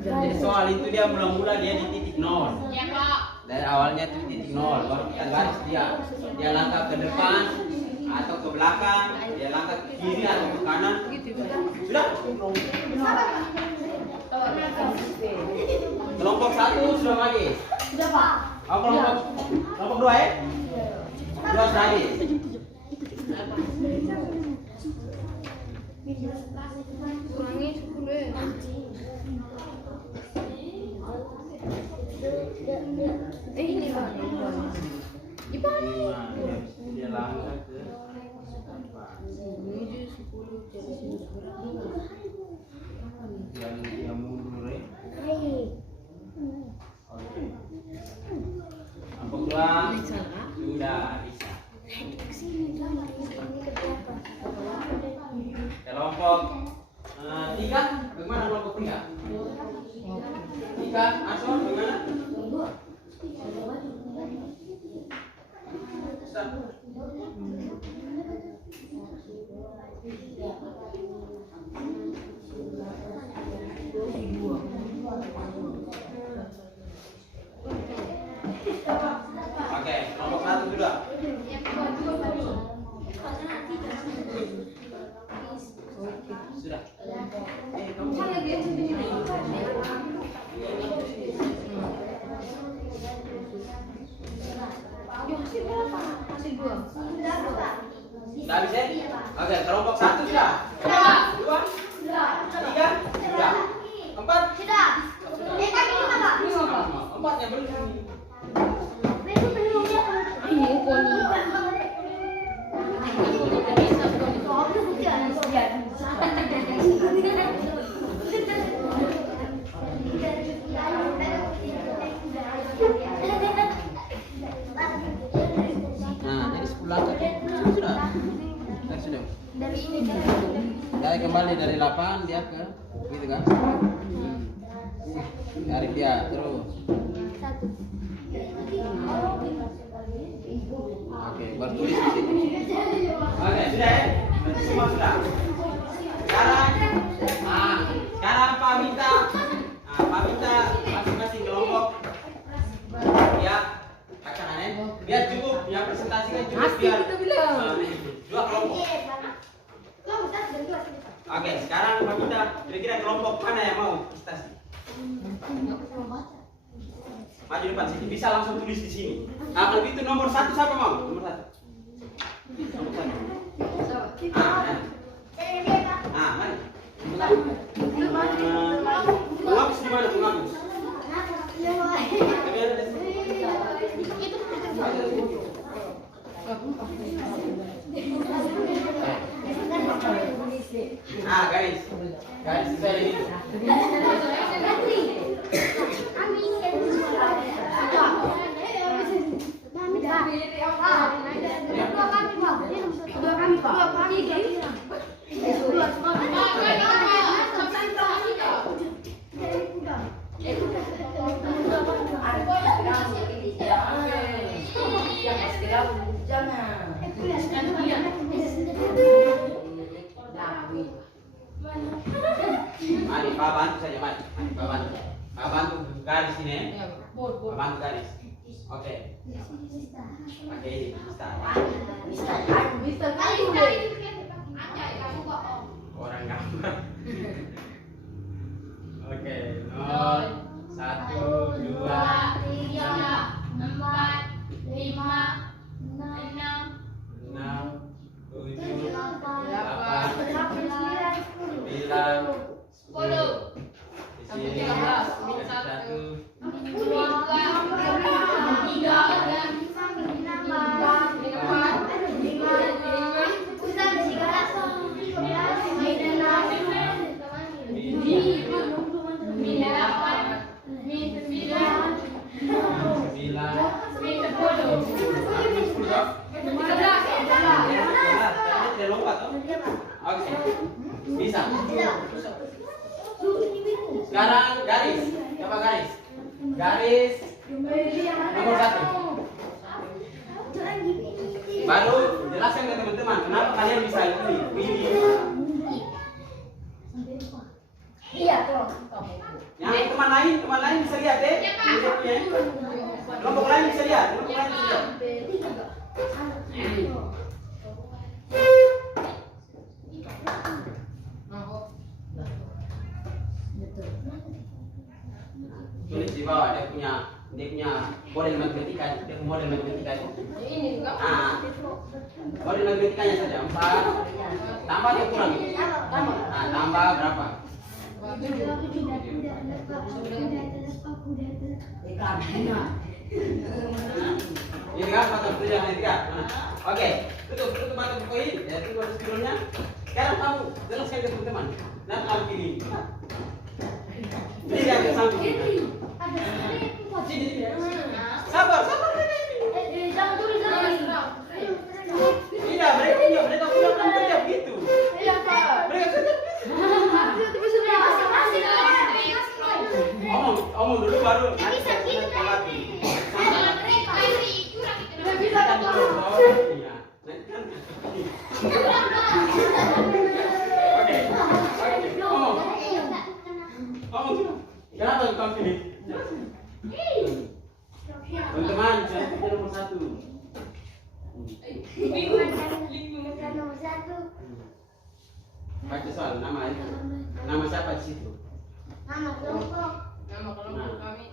Jadi soal itu dia mula-mula dia di titik 0. Ya, Pak. Dari awalnya itu titik 0, baru kita garis dia langkah ke depan atau ke belakang, dia langkah ke kiri atau ke kanan. Sudah? Kelompok 1 sudah habis. Sudah, Pak. Oh, kelompok 2 ya? 2 sudah habis. Kurangi 10 ya. Ini Bang. Iban. Dia langgar ke Menuju 10 jadi 11. yang mundur ya. Oke. Apakah sudah bisa? Kelompok 3, bagaimana kelompok 3? 3, Asor, bagaimana? Ustaz. Oke, kelompok 1 sudah. Sudah. Sudah habis ya? Oke, kelompok 1 sudah. 2, 3, sudah. 4 sudah. 4 yang belum. Nah, jadi 10 langkah sudah. Sudah. Dari kembali dari 8 dia ke gitu kan? Tarik dia terus. Oke, baru tulis di sini. Oke, sudah ya? Semua sudah. Sekarang Pak minta, masing-masing kelompok ya, kacang aneh. Biar cukup, yang presentasikan cukup biar. Dua kelompok. Oke, sekarang Pak minta kira-kira kelompok mana yang mau presentasi? Maju depan sini, bisa langsung tulis di sini. Nah, kalau itu nomor 1 siapa mau? Nomor 1. Nomor 1. Mari. Pengabus di mana pengabus? Garis saya ini. Mari, Pak bantu saja, mari. Pak bantu. Pak bantu garis ini. Pak bantu garis. Oke. Pakai ini, orang gambar. Oke, 0, 1, 2, 3, 4, 5, 6, 7, 8, 9, 10. Di sini 1, 2, 3, bisa. Sekarang garis. Coba garis. Garis nomor 1. Baru jelaskan ke teman-teman kenapa kalian bisa ini. Yang teman lain bisa lihat deh. Kelompok lain bisa lihat. Tulis di bawah dia punya model matematika itu. Ini model matematikanya saja 4 tambah atau kurang? Tambah. Ini kan pasal 7 yang ketiga. Oke, tutup mata poin. Ya, itu harus turunnya. Sekarang kamu jelaskan ke teman-teman. Dan kamu pilih. Ini yang samping. Sini. Sabar. Tidak, mereka pulang kan kerja begitu. Mereka kerja omong dulu baru nanti saya lagi. Kenapa kamu pilih? Teman-teman, saya nomor 1. Baca soal nama siapa di situ? Nama kelompok kami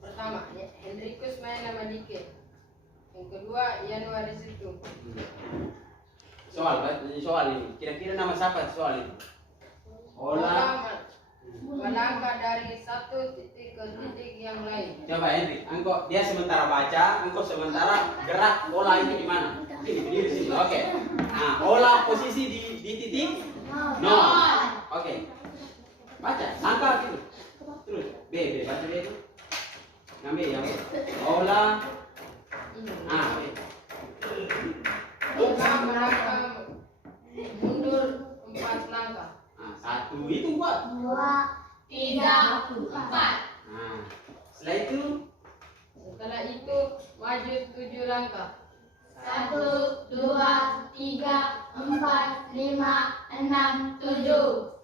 pertama Hendrikus main nama Dike, yang kedua Januari situ. Soal ini kira-kira nama siapa soal ini? Olah melangkah dari satu titik ke titik yang lain. coba Hendrik, engkau dia sementara baca, engkau sementara gerak bola itu di mana? Ini berdiri sini. Oke. Nah, olah posisi di titik nol. Oke. Baca, sangka gitu. Terus B baca B itu. Ngambil yang olah. Ah, oke. Olah melangkah mundur 4 langkah. Nah, 1 itu buat. 2, 3, 4. Nah, setelah itu maju 7 langkah. 1, 2, 3, 4, 5, 6, 7.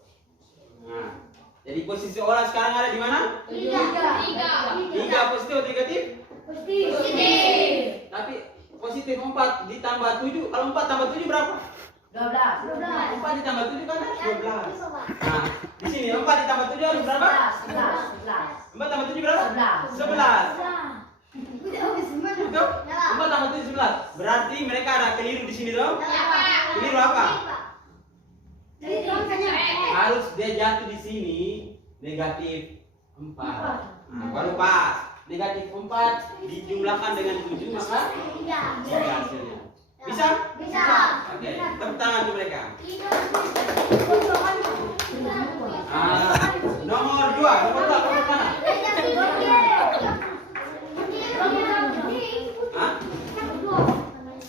nah, jadi posisi olah sekarang ada di mana? 3 positif atau negatif? Positif. Tapi positif 4 ditambah 7. Kalau 4 tambah 7 berapa? 12. 4 ditambah 7 kan 12. Nah, di sini 4 ditambah 7 harus berapa? 4 tambah 7 berapa? 11. Betul? 4 tambah 7 11. Berarti mereka ada keliru di sini dong? Keliru apa? Harus dia jatuh di sini negatif 4. Nah, baru pas. Negatif 4 dijumlahkan dengan 7 maka 3 hasilnya. Bisa? Oke, tepuk tangan untuk mereka. Nomor 2 kelompok mana? Hah?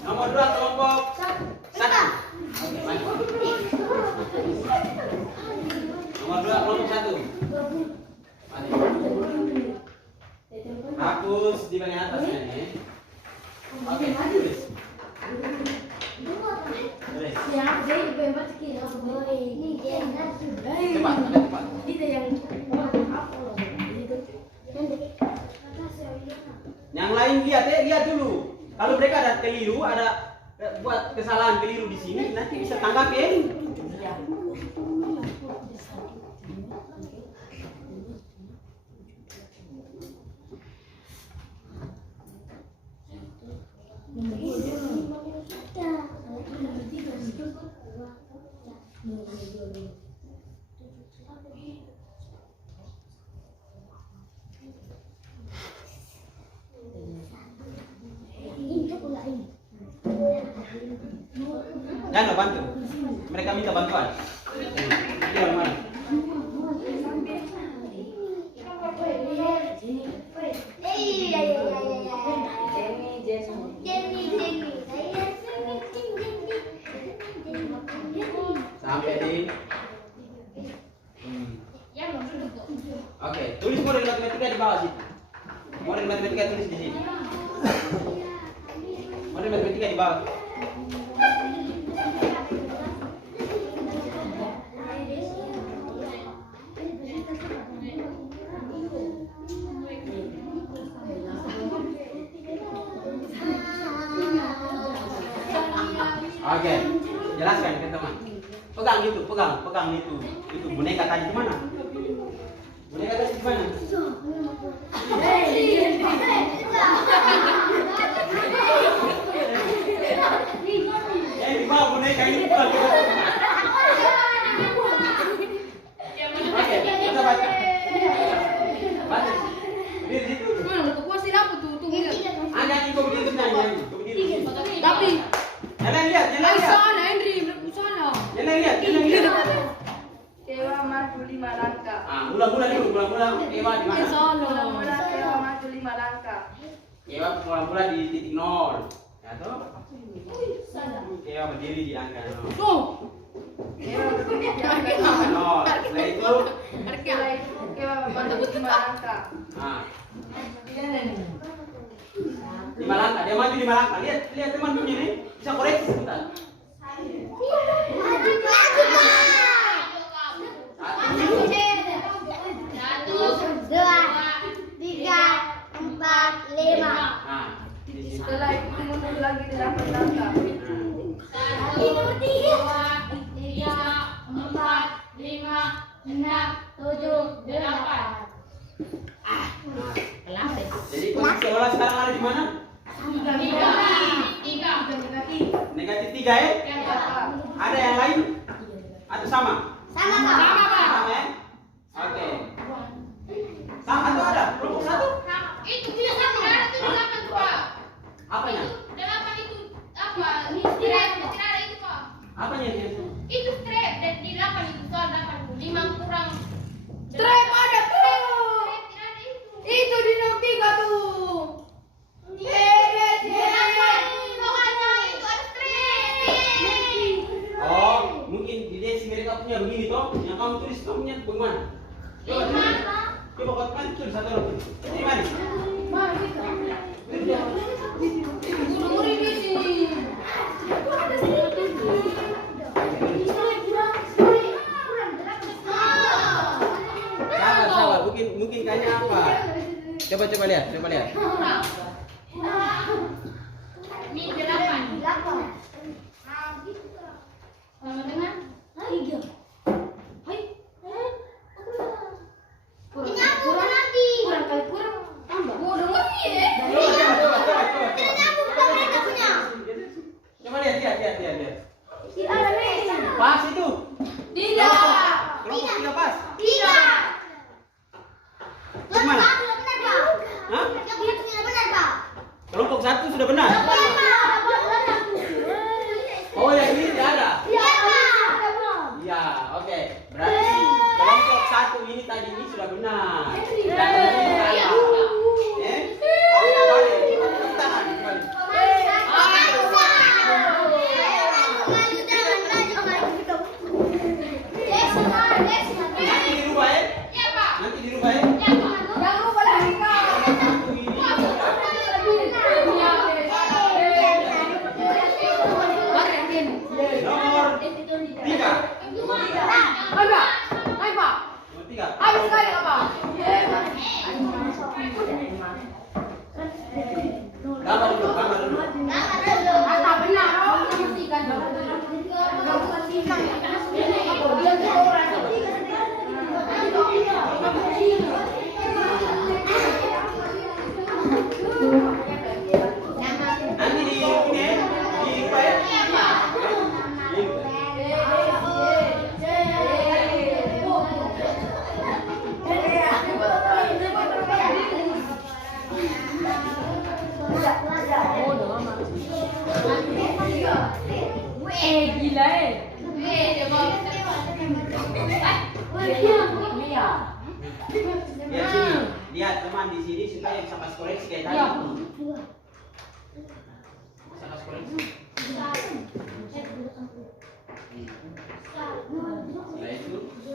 Nomor 2 kelompok 1. Nomor 2 kelompok 1. Hapus di bagian atasnya ini. Oke, tulis. Tulis. Cepat. Yang lain lihat dulu. Kalau mereka ada keliru, ada buat kesalahan keliru di sini, nanti bisa tanggapin. Jangan bantu. Mereka minta bantuan. Ini orang mana? Sampai di. Oke, tulis model matematika di bawah situ. Model matematika tulis di sini. Model matematika di bawah. Oke, jelaskan ke teman. Pegang itu. Itu boneka tadi di mana? Boneka tadi di mana? Di bawah boneka ini. maju 5 langkah. Mula-mula dulu, mula-mula Ewa di mana? Mula-mula Ewa maju 5 langkah. Ewa mula-mula di titik 0. Ya toh? Ewa berdiri di angka 0. Ewa berdiri di angka 0. Setelah itu Ewa maju 5 langkah. 5 langkah, dia maju 5 langkah. Lihat teman punya nih, bisa koreksi sebentar. Setelah itu mundur lagi 8 langkah. 'Jadi posisi Ola sekarang ada di mana? Negatif 3 ya? Ada yang lain? Atau sama? Sama ya? Oke. Sama atau ada? Kelompok 1? Apanya? Apanya dia? Itu strap dan di 8 itu soal 8 5 kurang Strap ada tuh. strap tidak ada itu. Itu di nomor 3 tuh. Pokoknya itu ada strap. Oh, mungkin di desi mereka punya begini toh. Yang kamu tulis kamu punya bagaimana? Coba kau kan tulis satu lagi. Ini mana? Sabar. Mungkin kayaknya apa? Coba lihat. Ini 8. Sama dengan 3. Kurang nanti. Kurang tambah. Kurang ya. Coba lihat. Ada nih. Pas itu. Tidak. Kelompok 3 pas. Gimana? Hah? Kelompok 1 sudah benar. Oh, yang ini tidak ada. Ya, oke. Berarti kelompok 1 ini tadi ini sudah benar. Dan ini salah. Kembali. Tepuk tangan, kembali. Nanti dirubah ya. Yang lupa lagi kau. Satu ini. Nomor 3. Nomor 3. Habis sekali apa? Gambar dulu. Kata benar. Nanti di ini di apa ya? Gila Lihat sini. Lihat teman di sini supaya bisa kasih koreksi kayak tadi. Bisa kasih koreksi. Setelah itu oke.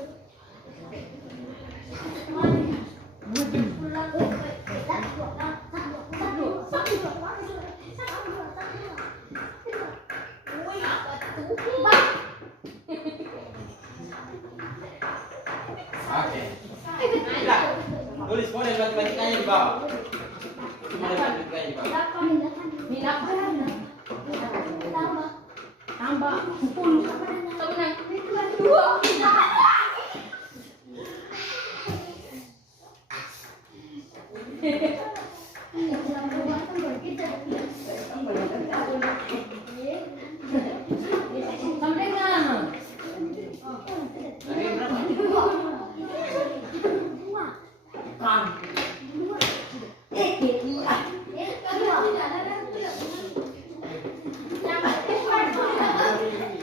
Tidak. Tulis model matematikanya di bawah. Model matematikanya di bawah. Tambah 10. Temenang. 2.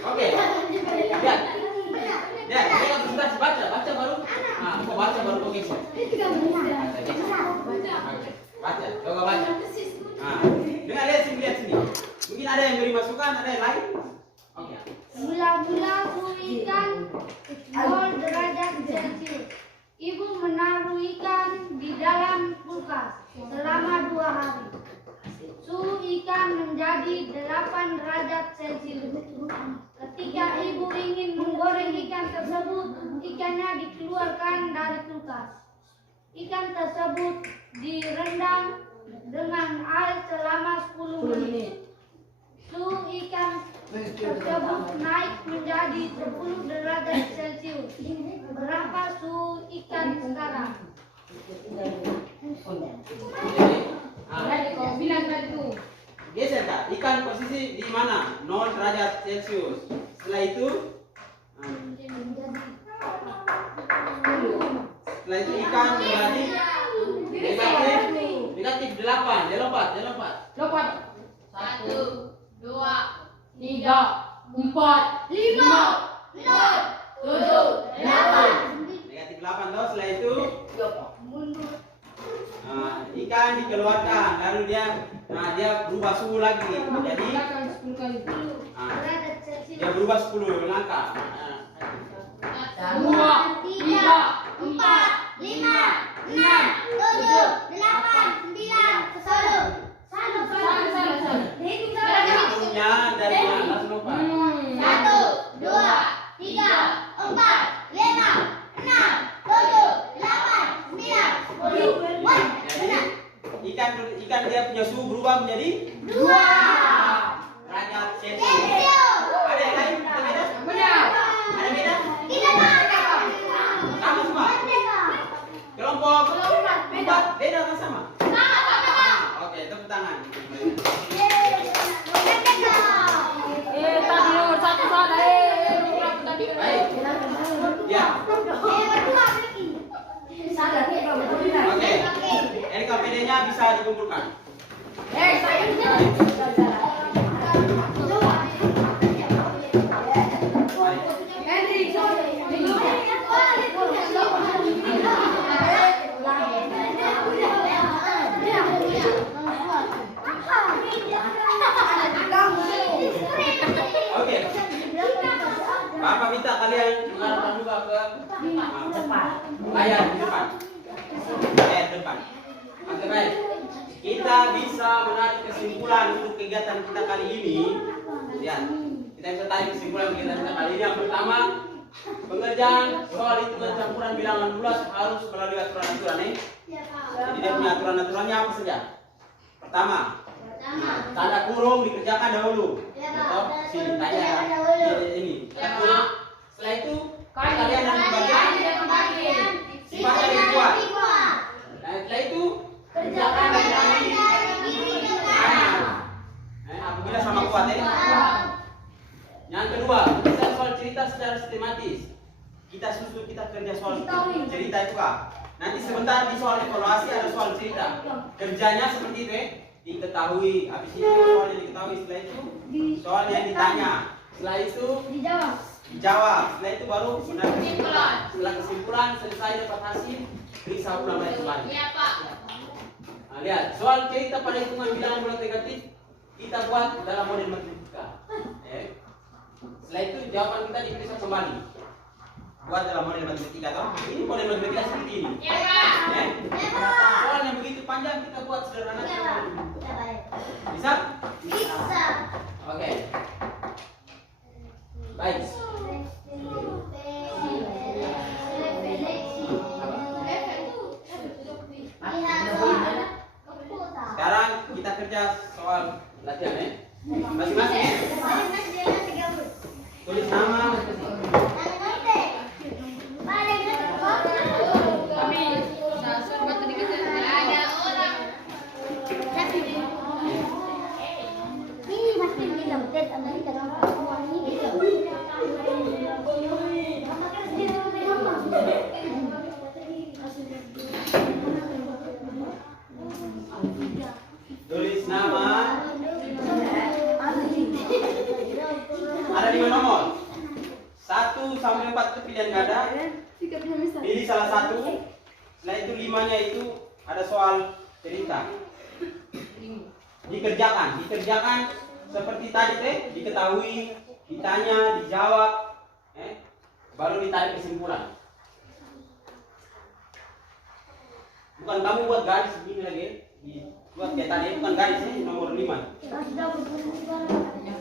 Oke. Lihat. Lihat, kita presentasi baca kau baca baru kau geser. Baca, coba baca. Nah, dengar lihat sini. Mungkin ada yang beri masukan, ada yang lain. Oke. Mula-mula suhu ikan 0 derajat Celcius. Ibu menaruh ikan di dalam kulkas selama 2 hari. Suhu ikan menjadi 8 derajat Celcius. Ketika ibu ingin menggoreng ikan tersebut, ikannya dikeluarkan dari kulkas. Ikan tersebut direndam dengan air selama 10 menit. Suhu ikan tersebut naik menjadi 10 derajat Celcius. Berapa suhu ikan sekarang? Tadi kau bilang tadi tuh. Geser Kak, ikan posisi di mana? 0 derajat Celcius. Setelah itu ikan menjadi negatif 8. Dia lompat. Lompat. 1, 2, 3, 4, 5, 6, 7, 8. negatif 8 toh. Setelah itu ikan dikeluarkan, lalu dia berubah suhu lagi. Jadi Belakang 10 kali. Derajat Celcius. dia berubah 10 langkah. 2, 3, 4, 5, 6, 7, 8, 9, 10. Salah. Hitungnya dari yang langsung lompat. 1, 2, 3, 4, 5, 6, 7, 8, 9, 10. Jadi ikan dia punya suhu berubah menjadi 2 derajat Celcius. Ada yang lain? Ada beda? Benar. Ada beda? Tidak tahu. Sama semua. Kelompok empat beda kan sama? Oke, tepuk tangan. Tadi nomor 1 salah. Nomor tadi. Baik. Ya. Oke. LKPD-nya bisa dikumpulkan. Oke. Bapak minta kalian mengarahkan juga ke layar di depan. Layar depan. Oke, baik. Kita bisa menarik kesimpulan untuk kegiatan kita kali ini. Lihat, kita bisa tarik kesimpulan kegiatan kita kali ini. Yang pertama, pengerjaan soal hitungan campuran bilangan bulat harus melalui aturan-aturan nih. Jadi dia punya aturan-aturannya apa saja? Pertama, tanda kurung dikerjakan dahulu. Atau sini tanya ini. Tanda kurung. Setelah itu kalian yang membagi sifatnya dibuat. Nah, setelah itu kerjakan dari kanan. Apabila sama kuat ya. Yang kedua, kita soal cerita secara sistematis. Kita kerja soal cerita itu Kak. Nanti sebentar di soal evaluasi ada soal cerita. Kerjanya seperti itu diketahui, habis itu soalnya diketahui, setelah itu soalnya ditanya, setelah itu dijawab, setelah itu baru Kesimpulan. setelah kesimpulan selesai dapat hasil, periksa ulang lagi kembali. Iya, Pak. Nah, lihat, soal cerita pada hitungan bilangan bulat negatif kita buat dalam model matematika. Setelah itu jawaban kita diperiksa kembali. Buat dalam model matematika toh. Ini model matematika seperti ini. Iya, Pak. Soal yang begitu panjang kita buat sederhana. Bisa? Bisa. Oke. Baik. Sekarang kita kerja soal latihan ya. Masing-masing. Tulis nama. Ada orang. Ini pasti kita betul sama kita. kalian nggak ada, pilih salah satu. Setelah itu 5-nya itu ada soal cerita. Dikerjakan seperti tadi diketahui, ditanya, dijawab, baru ditarik kesimpulan. Bukan kamu buat garis begini lagi, buat kayak tadi, bukan garis ini nomor 5.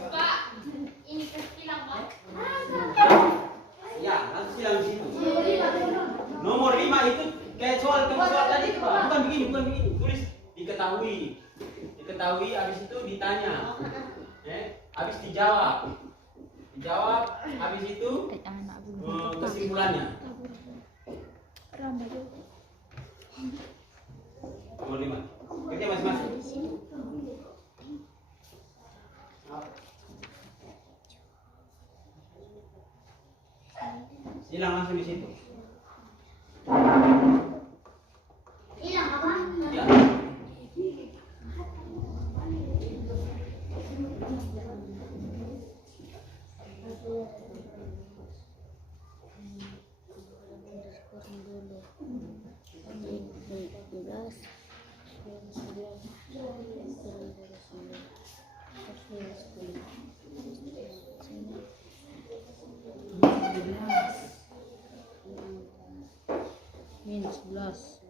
Pak, ini kecilan Pak. Ya, nanti silang di situ. Nomor 5 itu kayak soal tadi, Pak. Bukan begini, tulis diketahui, habis itu ditanya, habis dijawab, habis itu kesimpulannya. Nomor 5. Kerja masing-masing. Silang langsung di situ. Hilang apa? Ya. Minus 11.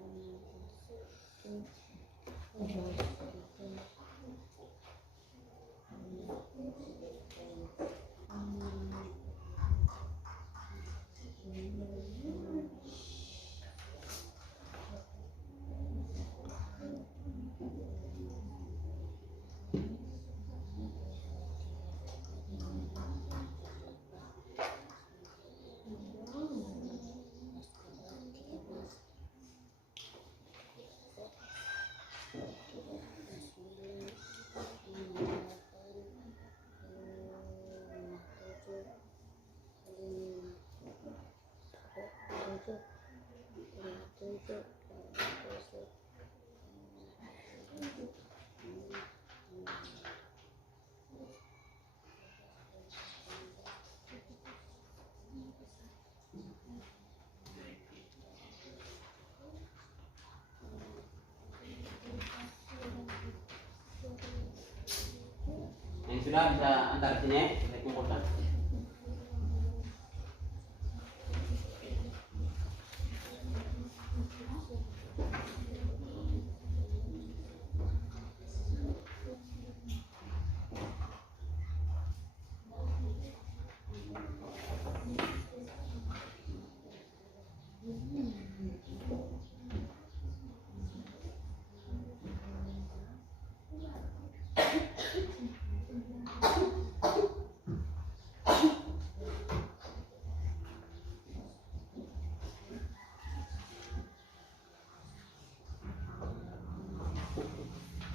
Yang sudah bisa antar sini, saya kumpulkan.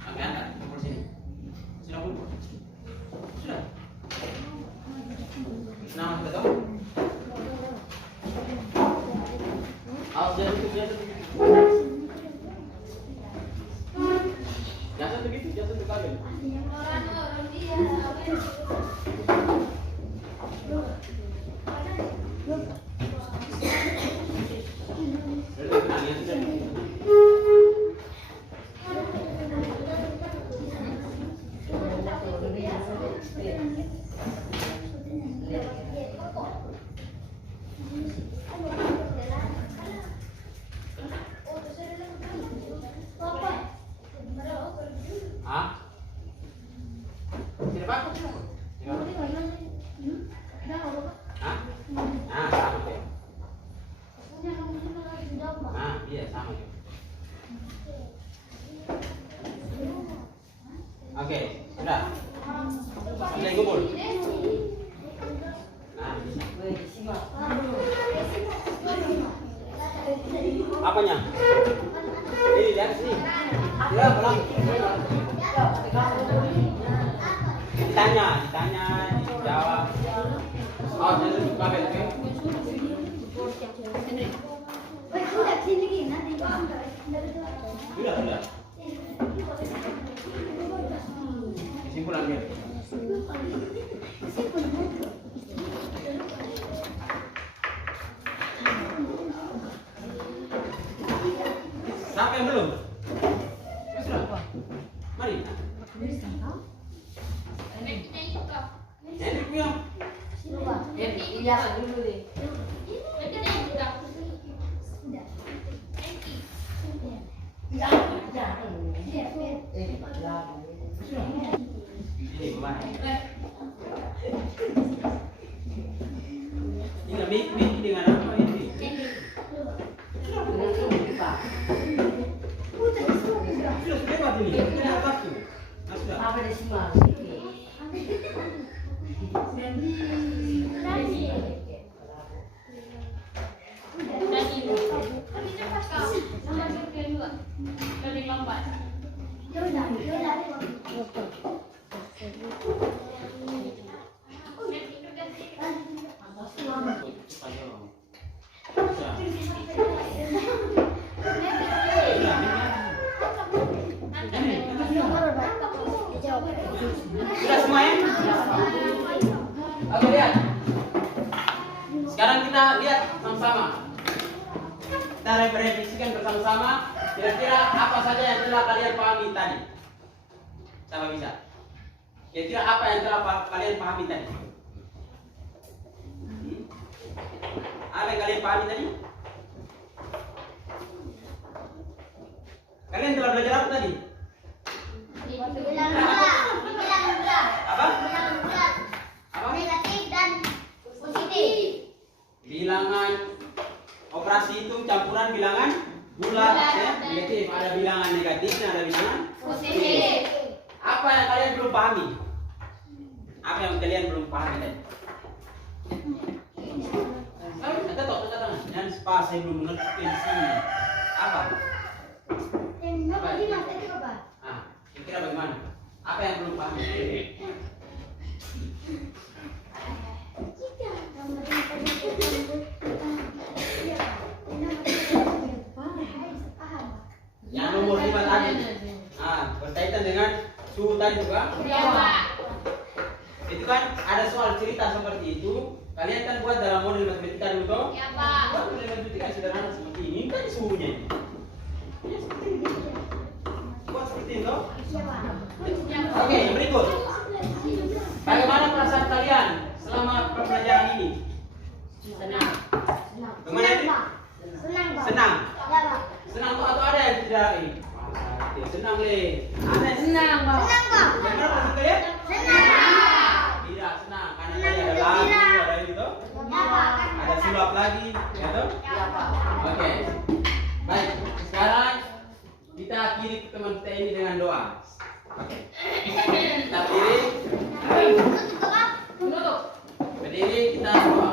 Oke, antar, kumpul sini. Sudah kumpul. Sudah. Nama kita tahu. Awas jangan begitu. Jangan begitu kalian. Orang dia. Ah? Tidak bagus. Hah? Ah, sama ya. Ah, iya sama ya. Oke, sudah. Sudah kumpul. Nah, bisa. Apanya? Ini lihat sini. Ya, pulang. Ditanya, dijawab. Oh, jangan lupa kabel, oke? Sudah. Kesimpulan dia. Siapa yang belum? Ya sudah. Mari. Kita ikut. Ini punya. Iya dulu deh. Kita ikut. Ini kemana? Ini mik dengan apa ini? Sudah lewat ini. Ini apa tuh? Sudah. Apa di semua? Dari lambat. Sudah semuanya? Oke, lihat. Sekarang kita lihat sama-sama. Kita revisikan bersama-sama. Kira-kira apa saja yang telah kalian pahami tadi? Siapa bisa? Kira-kira apa yang telah kalian pahami tadi? Apa yang kalian pahami tadi? Kalian telah belajar apa tadi? Apa? Apa? Negatif dan positif. Bilangan operasi itu campuran bilangan bulat ya. Negatif, ada bilangan negatif dan ada bilangan Positif. apa yang kalian belum pahami? Apa yang kalian belum pahami tadi? Kata tangan. Dan pas saya belum mengerti di sini. Apa? Ah, kira-kira bagaimana? Apa yang belum pahami? Yang nomor 5 tadi. Berkaitan dengan suhu tadi juga. Ya, Pak. Itu kan ada soal cerita seperti itu. Kalian kan buat dalam model matematika dulu toh? Ya, Pak. Buat model matematika sederhana seperti ini. Kan suhunya. Ya, seperti ini. Buat seperti itu toh? Oke, yang berikut. Bagaimana perasaan kalian selama pembelajaran ini? Senang. Bagaimana itu? Senang. Senang tuh atau ada yang tidak ini? Senang le. Ada yang Senang, Bang. Bagaimana perasaan kalian? Tidak senang karena tadi ada lagu, ada itu toh? Ada sulap lagi, ya toh? Oke. Baik, sekarang kita akhiri teman kita ini dengan doa. Oke. Kita berdiri. Berdiri kita doa.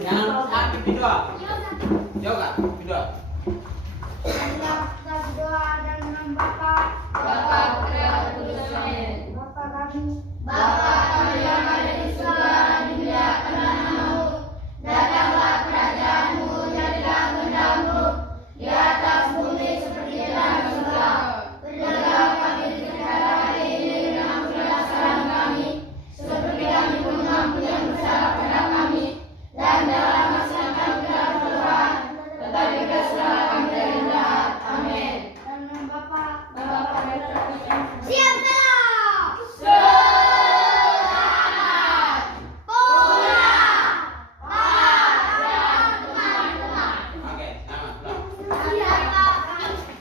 Jangan aktif di doa. Yoga, di doa. Bapa kami yang ada di surga, dimuliakanlah namamu. Datanglah kerajaanmu, jadilah kehendakmu di atas bumi seperti di dalam surga. Berilah kami rezeki hari ini dan ampunilah kesalahan kami, seperti kami pun mengampuni yang bersalah pada kami. Dan janganlah masukkan kami ke dalam cobaan, tetapi bebaskanlah kami dari jahat. Amin. Dan Bapa, Siap.